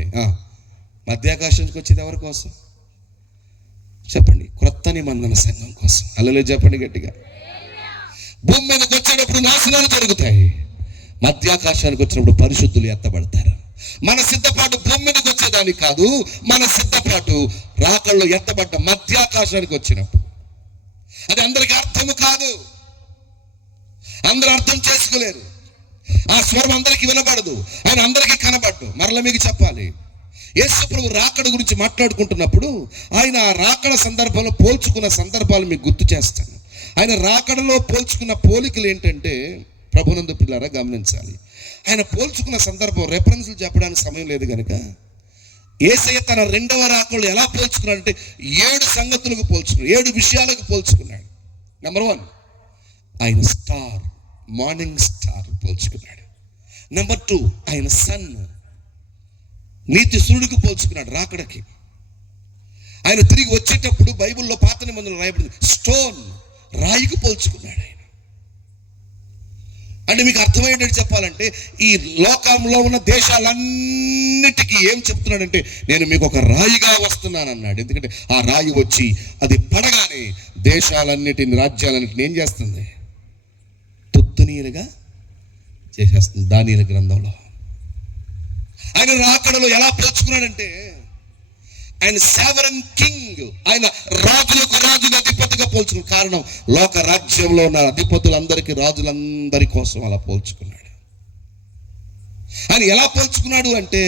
మధ్యాకాశానికి వచ్చేది ఎవరి కోసం? చెప్పండి, క్రొత్త నిబంధన సంఘం కోసం. హల్లెలూయా చెప్పండి గట్టిగా. భూమి మీదకి వచ్చేటప్పుడు నాశనాలు జరుగుతాయి, మధ్యాకాశానికి వచ్చినప్పుడు పరిశుద్ధులు ఎత్తబడతారు. మన సిద్ధపాటు భూమి మీదకి వచ్చేదానికి కాదు, మన సిద్ధపాటు రాకడలో ఎత్తబడ్డ మధ్యాకాశానికి వచ్చినప్పుడు. అది అందరికీ అర్థము కాదు, అందరూ అర్థం చేసుకోలేరు. ఆ స్వరం అందరికీ వినబడదు, ఆయన అందరికీ కనబడ్డు. మరలా మీకు చెప్పాలి, యేసు ప్రభు రాకడ గురించి మాట్లాడుకుంటున్నప్పుడు ఆయన రాకడ సందర్భంలో పోల్చుకున్న సందర్భాలు మీకు గుర్తు చేస్తాను. ఆయన రాకడలో పోల్చుకున్న పోలికలు ఏంటంటే ప్రభునందు పిల్లారా గమనించాలి. ఆయన పోల్చుకున్న సందర్భం రెఫరెన్స్లు చెప్పడానికి సమయం లేదు కనుక యేసయ్య తన రెండవ రాకడలో ఎలా పోల్చుకున్నాడంటే 7 సంగతులకు పోల్చుకున్నాడు, 7 విషయాలకు పోల్చుకున్నాడు. నెంబర్ 1 ఆయన స్టార్, మార్నింగ్ స్టార్ పోల్చుకున్నాడు. నెంబర్ 2 ఆయన సన్, నీతి సూర్యుడికి పోల్చుకున్నాడు రాకడకి. ఆయన తిరిగి వచ్చేటప్పుడు బైబిల్లో పాత నిబంధనలు రాయబడింది స్టోన్, రాయికి పోల్చుకున్నాడు ఆయన. అంటే మీకు అర్థమయ్యేటట్టు చెప్పాలంటే ఈ లోకంలో ఉన్న దేశాలన్నిటికీ ఏం చెప్తున్నాడంటే నేను మీకు ఒక రాయిగా వస్తున్నాను అన్నాడు. ఎందుకంటే ఆ రాయి వచ్చి అది పడగానే దేశాలన్నిటిని, రాజ్యాలన్నిటిని ఏం చేస్తుంది? తుత్తునీలుగా చేసేస్తుంది. దానియేలు గ్రంథంలో ఆయన రాకడలో ఎలా పోల్చుకున్నాడంటే ఆయన సావరన్ కింగ్, ఆయన రాజులకు రాజుగా అధిపతిగా పోల్చుకున్నాడు. కారణం లోక రాజ్యంలో ఉన్న అధిపతులందరికీ రాజులందరి కోసం అలా పోల్చుకున్నాడు. ఆయన ఎలా పోల్చుకున్నాడు అంటే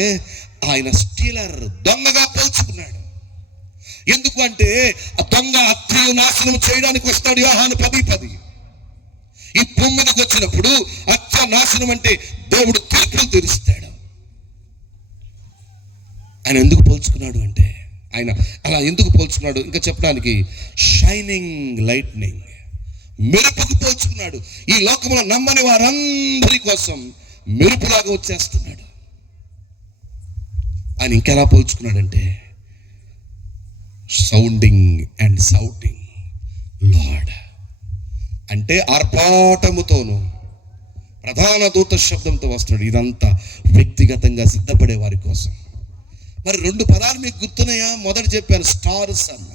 ఆయన స్టీలర్, దొంగగా పోల్చుకున్నాడు. ఎందుకు అంటే ఆ దొంగ హత్యను నాశనం చేయడానికి వస్తాడు. యోహాను 10:10. ఈ భూమి మీదకి వచ్చినప్పుడు హత్య నాశనం అంటే దేవుడు తీర్పులు తీరుస్తాడు. ఆయన ఎందుకు పోల్చుకున్నాడు అంటే ఆయన అలా ఎందుకు పోల్చుకున్నాడు ఇంకా చెప్పడానికి షైనింగ్ లైట్నింగ్, మెరుపుకు పోల్చుకున్నాడు. ఈ లోకంలో నమ్మని వారందరి కోసం మెరుపులాగా వచ్చేస్తున్నాడు. ఆయన ఇంకెలా పోల్చుకున్నాడంటే సౌండింగ్ అండ్ సౌటింగ్ లార్డ్, అంటే ఆర్భాటముతోను ప్రధాన దూత శబ్దంతో వస్తున్నాడు. ఇదంతా వ్యక్తిగతంగా సిద్ధపడే వారి కోసం. మరి 2 పదాలు మీకు గుర్తున్నాయా? మొదటి చెప్పాను స్టార్ సన్.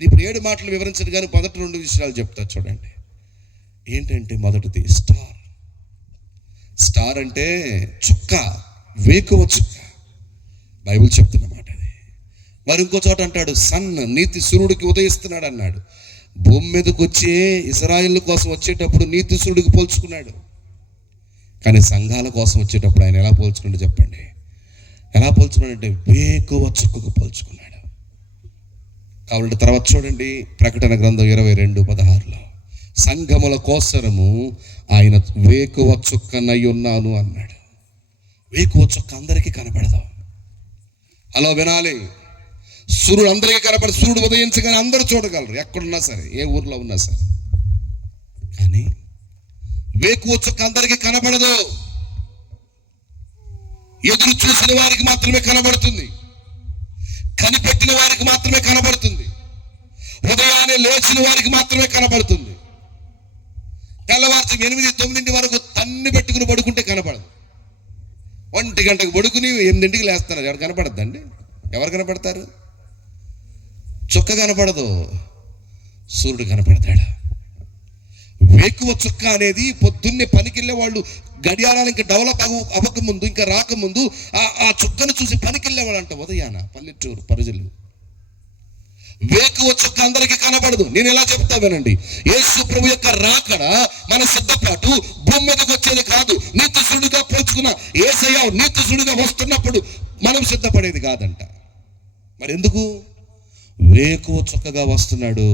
ఇప్పుడు 7 మాటలు వివరించడు కానీ మొదటి 2 విషయాలు చెప్తా చూడండి. ఏంటంటే మొదటిది స్టార్. స్టార్ అంటే చుక్క, వేకువ చుక్క, బైబిల్ చెప్తున్న మాట అది. మరి ఇంకో చోట అంటాడు సన్, నీతి సూర్యుడికి ఉదయిస్తున్నాడు అన్నాడు. భూమి మీదకి వచ్చే ఇశ్రాయేలు కోసం వచ్చేటప్పుడు నీతి సూర్యుడికి పోల్చుకున్నాడు. కానీ సంఘాల కోసం వచ్చేటప్పుడు ఆయన ఎలా పోల్చుకున్నాడు చెప్పండి? ఎలా పోల్చుకున్నాడంటే వేకువ చుక్కకు పోల్చుకున్నాడు. కాబట్టి తర్వాత చూడండి ప్రకటన గ్రంథం 22:16 సంఘముల కోసరము ఆయన వేకువ చుక్కనై ఉన్నాను అన్నాడు. వేకువ చుక్క అందరికీ కనపడదు. అలా వినాలి. సూర్యుడు అందరికీ కనపడదు. సూర్యుడు ఉదయించగానే అందరూ చూడగలరు, ఎక్కడున్నా సరే, ఏ ఊర్లో ఉన్నా సరే. కానీ వేకువ చుక్క అందరికీ కనపడదు. ఎదురు చూసిన వారికి మాత్రమే కనబడుతుంది. కనిపెట్టిన వారికి మాత్రమే కనబడుతుంది. ఉదయాన్నే లేచిన వారికి మాత్రమే కనబడుతుంది. తెల్లవారు 8-9 వరకు తన్ని పెట్టుకుని పడుకుంటే కనపడదు. 1 గంటకు పడుకుని 8ంటికి లేస్తున్నారు. ఎవరు కనపడద్దండి? ఎవరు కనపడతారు? చుక్క కనపడదు, సూర్యుడు కనపడతాడు. వేకువ చుక్క అనేది పొద్దున్నే పనికెళ్ళే వాళ్ళు గడియారాలు ఇంకా డెవలప్ అవ్వకముందు, ఇంకా రాకముందు ఆ చుక్కను చూసి పనికెళ్ళేవాళ్ళు అంట ఉదయాన పల్లెటూరు ప్రజలు. వేకువ చుక్క అందరికీ కనబడదు. నేను ఎలా చెప్తా వినండి. యేసు ప్రభు యొక్క రాకడ మన సిద్ధపాటు భూమి మీదకి వచ్చేది కాదు. నీతిశుడిగా పోల్చుకున్న యేసయ్య నీతిశుడిగా వస్తున్నప్పుడు మనం సిద్ధపడేది కాదంట. మరి ఎందుకు? వేకువ చుక్కగా వస్తున్నాడు.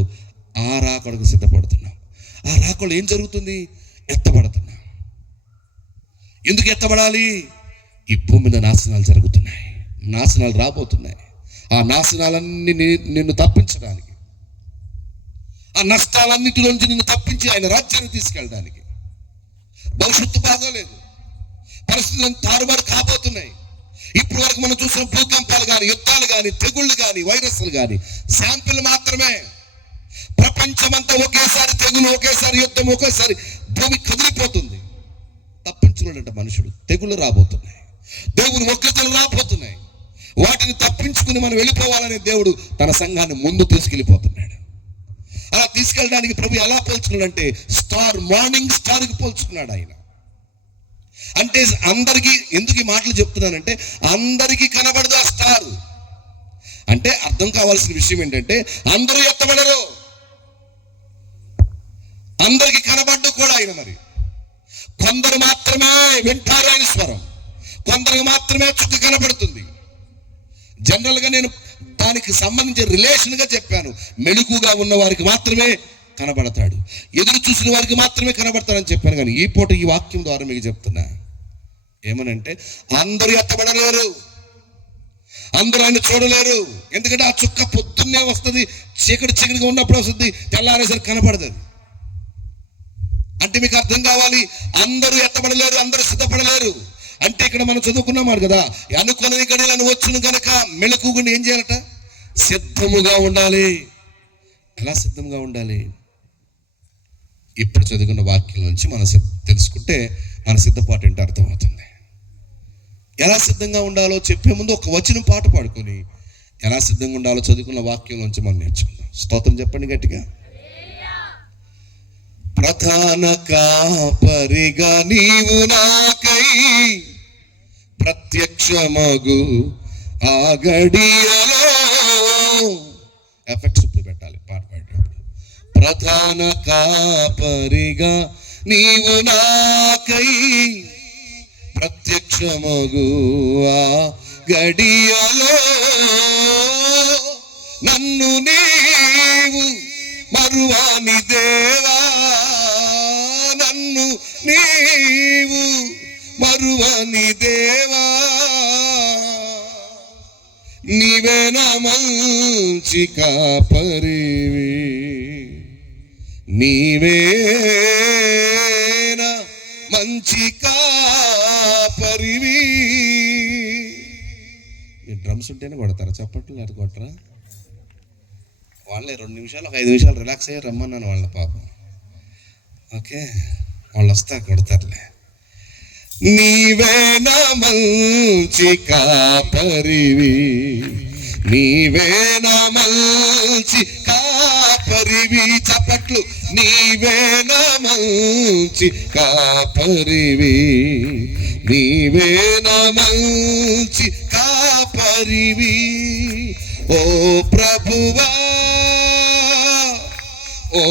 ఆ రాకడకు సిద్ధపడుతున్నాం. ఆ రాకడలో ఏం జరుగుతుంది? ఎత్తబడుతున్నాం. ఎందుకు ఎత్తబడాలి? ఈ భూమి మీద నాశనాలు జరుగుతున్నాయి, నాశనాలు రాబోతున్నాయి. ఆ నాశనాలన్నీ నిన్ను తప్పించడానికి, ఆ నష్టాలన్నిటిలోంచి నిన్ను తప్పించి ఆయన రాజ్యాన్ని తీసుకెళ్ళడానికి. భవిష్యత్తు బాగోలేదు, పరిస్థితులను తారుమారు కాబోతున్నాయి. ఇప్పటి వరకు మనం చూసిన భూకంపాలు కానీ, యుద్ధాలు కానీ, తెగుళ్ళు కానీ, వైరస్లు కానీ శాంపిల్ మాత్రమే. ప్రపంచమంతా ఒకేసారి తెగులు, ఒకేసారి యుద్ధం, ఒకేసారి భూమి కదిలిపోతుంది. తప్పించుకున్నాడంట మనుషుడు. తెగులు రాబోతున్నాయి, దేవుని ఉగ్రతలు రాబోతున్నాయి. వాటిని తప్పించుకుని మనం వెళ్ళిపోవాలని దేవుడు తన సంఘాన్ని ముందు తీసుకెళ్ళిపోతున్నాడు. అలా తీసుకెళ్ళడానికి ప్రభు ఎలా పోల్చుకున్నాడంటే స్టార్, మార్నింగ్ స్టార్కి పోల్చుకున్నాడు ఆయన. అంటే అందరికీ, ఎందుకు ఈ మాటలు చెప్తున్నానంటే అందరికీ కనబడదు ఆ స్టార్. అంటే అర్థం కావాల్సిన విషయం ఏంటంటే అందరూ ఎత్తబడరు, అందరికీ కనబడ్డు కూడా ఆయన. మరి కొందరు మాత్రమే వింటారు ఆయన స్వరం, కొందరికి మాత్రమే చుక్క కనబడుతుంది. జనరల్గా నేను దానికి సంబంధించిన రిలేషన్గా చెప్పాను. మెళుకుగా ఉన్న వారికి మాత్రమే కనబడతాడు, ఎదురు చూసిన వారికి మాత్రమే కనబడతాడని చెప్పాను. కానీ ఈ పూట ఈ వాక్యం ద్వారా మీకు చెప్తున్నా ఏమనంటే అందరూ ఎత్తబడలేరు, అందరూ ఆయన చూడలేరు. ఎందుకంటే ఆ చుక్క పొద్దున్నే వస్తుంది, చీకటిగా ఉన్నప్పుడు వస్తుంది, తెల్లారేసరికి కనపడదు. అంటే మీకు అర్థం కావాలి, అందరూ ఎత్తబడలేరు, అందరూ సిద్ధపడలేరు. అంటే ఇక్కడ మనం చదువుకున్నామాట కదా, అనుకునే గడియలను వచ్చును కనుక మెలకుగుండి ఏం చేయాలట? సిద్ధముగా ఉండాలి. ఎలా సిద్ధంగా ఉండాలి? ఇప్పుడు చదువుకున్న వాక్యం నుంచి మనం తెలుసుకుంటే మన సిద్ధపాటు ఏంటో అర్థమవుతుంది. ఎలా సిద్ధంగా ఉండాలో చెప్పే ముందు ఒక వచనం పాట పాడుకొని ఎలా సిద్ధంగా ఉండాలో చదువుకున్న వాక్యం నుంచి మనం నేర్చుకుందాం. స్తోత్రం చెప్పండి గట్టిగా. ప్రధాన కాపరిగా నీవు నాకై ప్రత్యక్షమగు ఆ గడియలో. ఎఫెక్ట్స్ ఇప్పుడు పెట్టాలి పాట పాడేటప్పుడు. ప్రధాన కాపరిగా నీవు నాకై ప్రత్యక్షమగు ఆ గడియలో. నన్ను నీవు మరువాని దేవా, నన్ను నీవు మరువాని దేవా. నీవే నా మంచి కాపరివి, నీవే నా మంచి కాపరివి. డ్రమ్స్ ఉంటేనే కొడతారా చప్పట్లు, లేకపోతే కొట్టరా? వాళ్ళే 2 నిమిషాలు 5 నిమిషాలు రిలాక్స్ అయ్యి రమ్మన్నాను వాళ్ళ పాపం. ఓకే, వాళ్ళు వస్తా కొడతారులే. నీవే నా మంచి కాపరివి, నీవే నా మంచి కాపరివి. చప్పట్లు. నీవే నా మంచి కాపరివి, నీవే నా మంచి కాపరివి. ఓ ప్రభువా, ఓ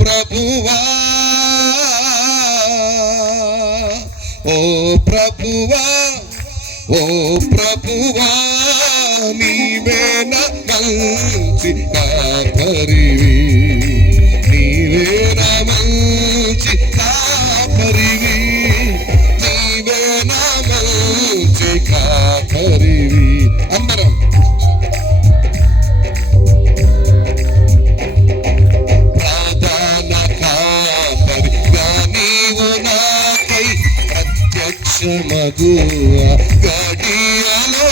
ప్రభువా, ఓ ప్రభువా, ఓ ప్రభువా. నీవే నా మంచి కాపరివి, నీవే నా మంచి కాపరివి, నీవే నా మంచి కాపరివి. అందరం ప్రధాన కాపరిగా నీవు నాకై ప్రత్యక్షమగు గడియలో.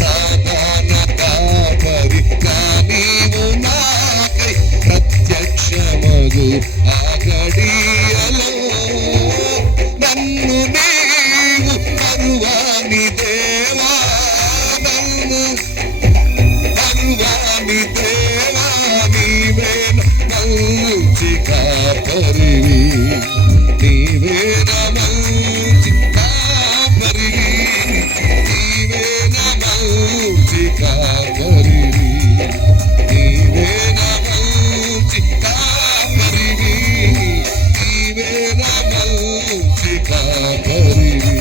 ప్రధాన కాపరిగా నీవు నాకై ప్రత్యక్షమగు ఆ గడియలో. నన్ను నీవు మరువాని దేవా, నన్ను మరువాని దేవా. నీవే నా మంచి కాపరివి, నీవే నా మంచి కాపరివి, నీవే నా మంచి కాపరివి, నీవే నా మంచి కాపరివి, నీవే నా మంచి కాపరివి,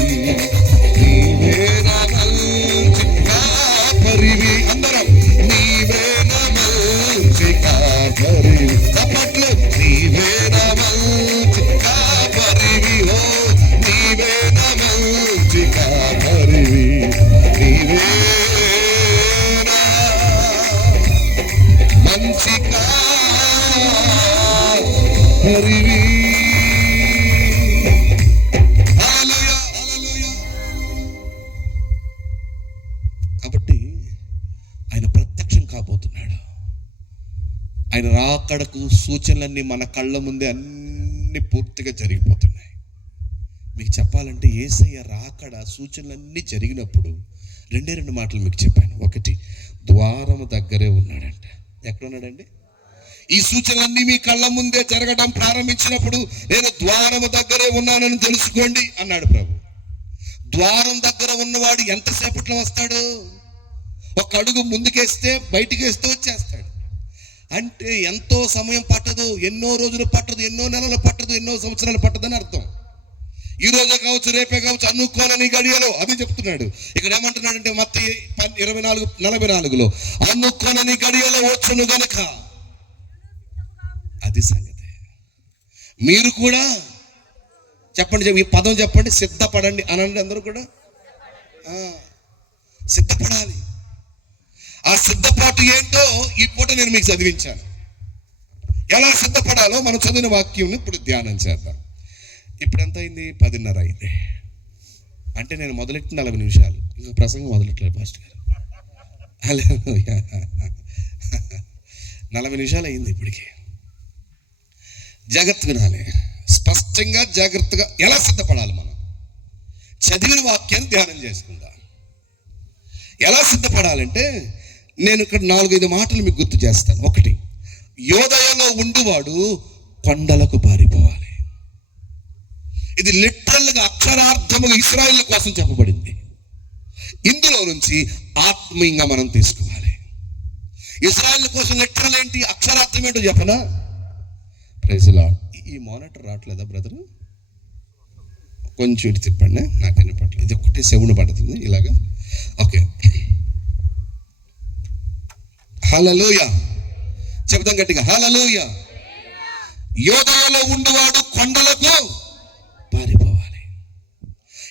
నీవే నా మంచి కాపరివి. అందరం. నీవే నా మంచి కాపరివి. చప్పట్లు. నీవే నా మంచి కాపరివి. ఓ నీవే నా మంచి కాపరివి, నీవే నా మంచి కాపరివి. హల్లెలూయా, హల్లెలూయా. కాబట్టి ఆయన ప్రత్యక్షం కాబోతున్నాడు. ఆయన రాకడకు సూచనలన్నీ మన కళ్ళ ముందే అన్ని పూర్తిగా జరిగిపోతున్నాయి. మీకు చెప్పాలంటే యేసయ్య రాకడ సూచనలన్నీ జరిగినప్పుడు 2 మాటలు మీకు చెప్పాను. ఒకటి, ద్వారము దగ్గరే ఉన్నాడంట. ఎక్కడ ఉన్నాడండి? ఈ సూచనలన్నీ మీ కళ్ళ ముందే జరగడం ప్రారంభించినప్పుడు నేను ద్వారము దగ్గరే ఉన్నానని తెలుసుకోండి అన్నాడు ప్రభు. ద్వారం దగ్గర ఉన్నవాడు ఎంతసేపట్లో వస్తాడు? ఒక అడుగు ముందుకేస్తే బయటికేస్తే వచ్చేస్తాడు. అంటే ఎంతో సమయం పట్టదు, ఎన్నో రోజులు పట్టదు, ఎన్నో నెలలు పట్టదు, ఎన్నో సంవత్సరాలు పట్టదని అర్థం. ఈ రోజే కావచ్చు, రేపే కావచ్చు, అనుకోనని గడియలో. అది చెప్తున్నాడు. ఇక్కడ ఏమంటున్నాడంటే మత్తయి 24:44లో అనుకోనని గడియలో వచ్చును గనుక. అది సంగతి. మీరు కూడా చెప్పండి, ఈ పదం చెప్పండి, సిద్ధపడండి అనండి. అందరూ కూడా సిద్ధపడాలి. ఆ సిద్ధపాటు ఏంటో ఈ పూట నేను మీకు చదివించాను. ఎలా సిద్ధపడాలో మనం చదివిన వాక్యం ఇప్పుడు ధ్యానం చేద్దాం. ఇప్పుడు ఎంత అయింది? 10:30 అయింది. అంటే నేను మొదలెట్టిన 40 నిమిషాలు, ఇంకా ప్రసంగం మొదలెట్టలేదు పాస్టర్ గారు. 40 నిమిషాలు అయింది ఇప్పటికి. జాగ్రత్తగా వినాలి, స్పష్టంగా జాగ్రత్తగా. ఎలా సిద్ధపడాలి? మనం చదివిన వాక్యాన్ని ధ్యానం చేసుకుందాం. ఎలా సిద్ధపడాలంటే నేను ఇక్కడ 4-5 మాటలు మీకు గుర్తు చేస్తాను. ఒకటి, యోదయలో ఉండువాడు కొండలకు పారిపోవాలి. ఇది లిటరల్ గా అక్షరార్థముగా ఇశ్రాయేలు కోసం చెప్పబడింది. ఇందులో నుంచి ఆత్మీయంగా మనం తీసుకోవాలి. ఇశ్రాయేలు కోసం లిటరల్ ఏంటి, అక్షరార్థం ఏంటో చెప్పనా? Praise Lord. ఈ మానిటర్ రావట్లేదా బ్రదర్? కొంచెం ఇటు తిప్పండి, నాకు వినపట్లేదు. ఇది ఒకటే సెవును పడుతుంది ఇలాగా. ఓకే, హల్లెలూయా చెప్తాం గట్టిగా, హల్లెలూయా. యోదాలో ఉండువాడు కొండలకు పారిపోవాలి.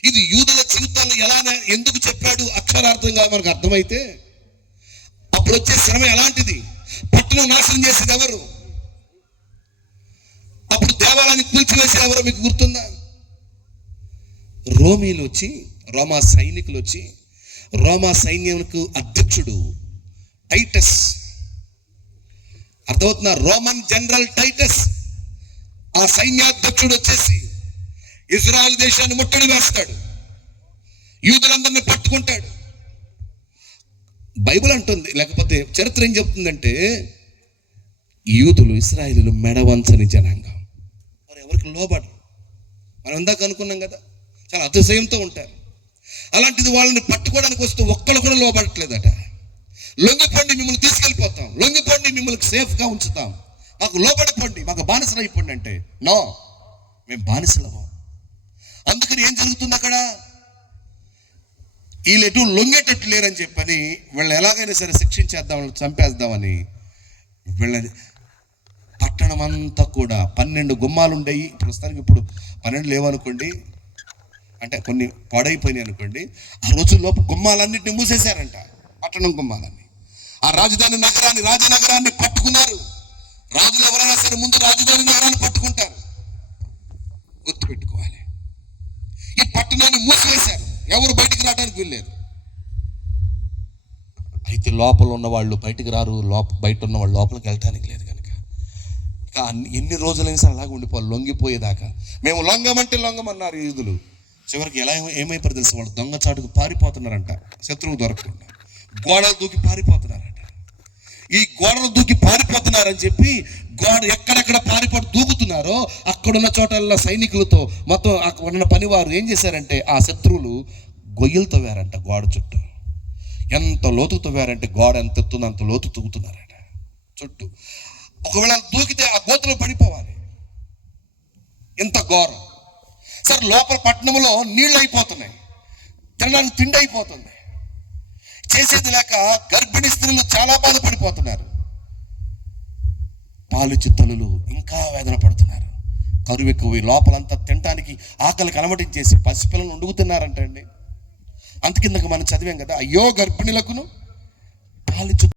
ఇది యూదుల జీవితాల్లో ఎలా ఎందుకు చెప్పాడు అక్షరార్థంగా మనకు అర్థమైతే, అప్పుడు వచ్చే శ్రమ ఎలాంటిది, పట్టణం నాశనం చేసేది ఎవరు, అప్పుడు దేవాలయాన్ని కూల్చివేసేది ఎవరో మీకు గుర్తుందా? రోమీలు వచ్చి, రోమా సైనికులు వచ్చి, రోమా సైన్యంకు అధ్యక్షుడు టైటస్, అర్థమవుతున్నా, రోమన్ జనరల్ టైటస్, ఆ సైన్యాధ్యక్షుడు వచ్చేసి ఇజ్రాయెల్ దేశాన్ని ముట్టడి వేస్తాడు, యూదులందరినీ పట్టుకుంటాడు. బైబిల్ అంటుంది, లేకపోతే చరిత్ర ఏం చెప్తుందంటే, యూదులు ఇశ్రాయేలీయులు మెడవంచని జనాంగం, మరి ఎవరికి లోబడరు. మనం ఇందాక అనుకున్నాం కదా, చాలా అతిశయంతో ఉంటారు. అలాంటిది వాళ్ళని పట్టుకోవడానికి వస్తూ ఒక్కళ్ళు కూడా లోబడట్లేదట. లొంగిపోండి, మిమ్మల్ని తీసుకెళ్ళిపోతాం, లొంగిపోండి, మిమ్మల్ని సేఫ్గా ఉంచుతాం, మాకు లోబడిపోండి, మాకు బానిసలు అయిపోండి అంటే, నో, మేము బానిసలము. అందుకని ఏం జరుగుతుంది అక్కడ, వీళ్ళు ఎటు లొంగేటట్టు లేరని చెప్పని వీళ్ళని ఎలాగైనా సరే శిక్షించేద్దాం, చంపేద్దామని వీళ్ళని పట్టణం అంతా కూడా 12 గుమ్మాలు ఉండేవి. ప్రస్తుతానికి ఇప్పుడు 12 లేవనుకోండి, అంటే కొన్ని పాడైపోయినాయి అనుకోండి. ఆ రోజుల్లోపు గుమ్మాలన్నింటినీ మూసేశారంట, పట్టణం గుమ్మాలన్నీ. ఆ రాజధాని నగరాన్ని, రాజనగరాన్ని పట్టుకున్నారు. రాజులు ఎవరైనా సరే ముందు రాజధాని నగరాన్ని పట్టుకుంటారు, గుర్తుపెట్టుకోవాలి. ఈ పట్టణాన్ని మూసివేశారు, ఎవరు బయటికి రావడానికి వీల్లేదు. అయితే లోపల ఉన్న వాళ్ళు బయటికి రారు, బయట ఉన్న వాళ్ళు లోపలికి వెళ్ళటానికి లేదు కనుక ఇక ఎన్ని రోజులైనా సరే అలాగే ఉండిపోవాలి, లొంగిపోయేదాకా. మేము లొంగమంటే లొంగమన్నారు యూదులు. చివరికి ఎలా ఏమైపోయారు తెలుసు, వాళ్ళు దొంగచాటుకు పారిపోతున్నారంట, శత్రువు దొరకకుండా గోడలు దూకి పారిపోతున్నారంట. ఈ గోడలు దూకి పారిపోతున్నారని చెప్పి గోడ ఎక్కడెక్కడ దూకుతున్నారో అక్కడున్న చోటల్లో సైనికులతో మొత్తం అక్కడ ఉన్న పనివారు ఏం చేశారంటే, ఆ శత్రువులు గొయ్యలు తవ్వారంట గోడ చుట్టూ. ఎంత లోతు తవ్వారంటే, గోడ ఎంత ఎత్తుందో అంత లోతు తవ్వుతున్నారట చుట్టూ. ఒకవేళ దూకితే ఆ గోతులో పడిపోవాలి, ఎంత ఘోరం. సరే, లోపల పట్టణంలో నీళ్ళు అయిపోతున్నాయి, తినడానికి తిండి అయిపోతుంది, చేసేది లేక గర్భిణీ స్త్రీలు చాలా బాధపడిపోతున్నారు. పాలిచ్చు తల్లులు ఇంకా వేదన పడుతున్నారు. కరువు ఎక్కువ, లోపలంతా తినడానికి ఆకలికి అలమటించేసి పసిపిల్లలు వండుకుతున్నారంట అండి. అంతకిందకు మనం చదివాం కదా, అయ్యో గర్భిణులకును పాలిచ్చు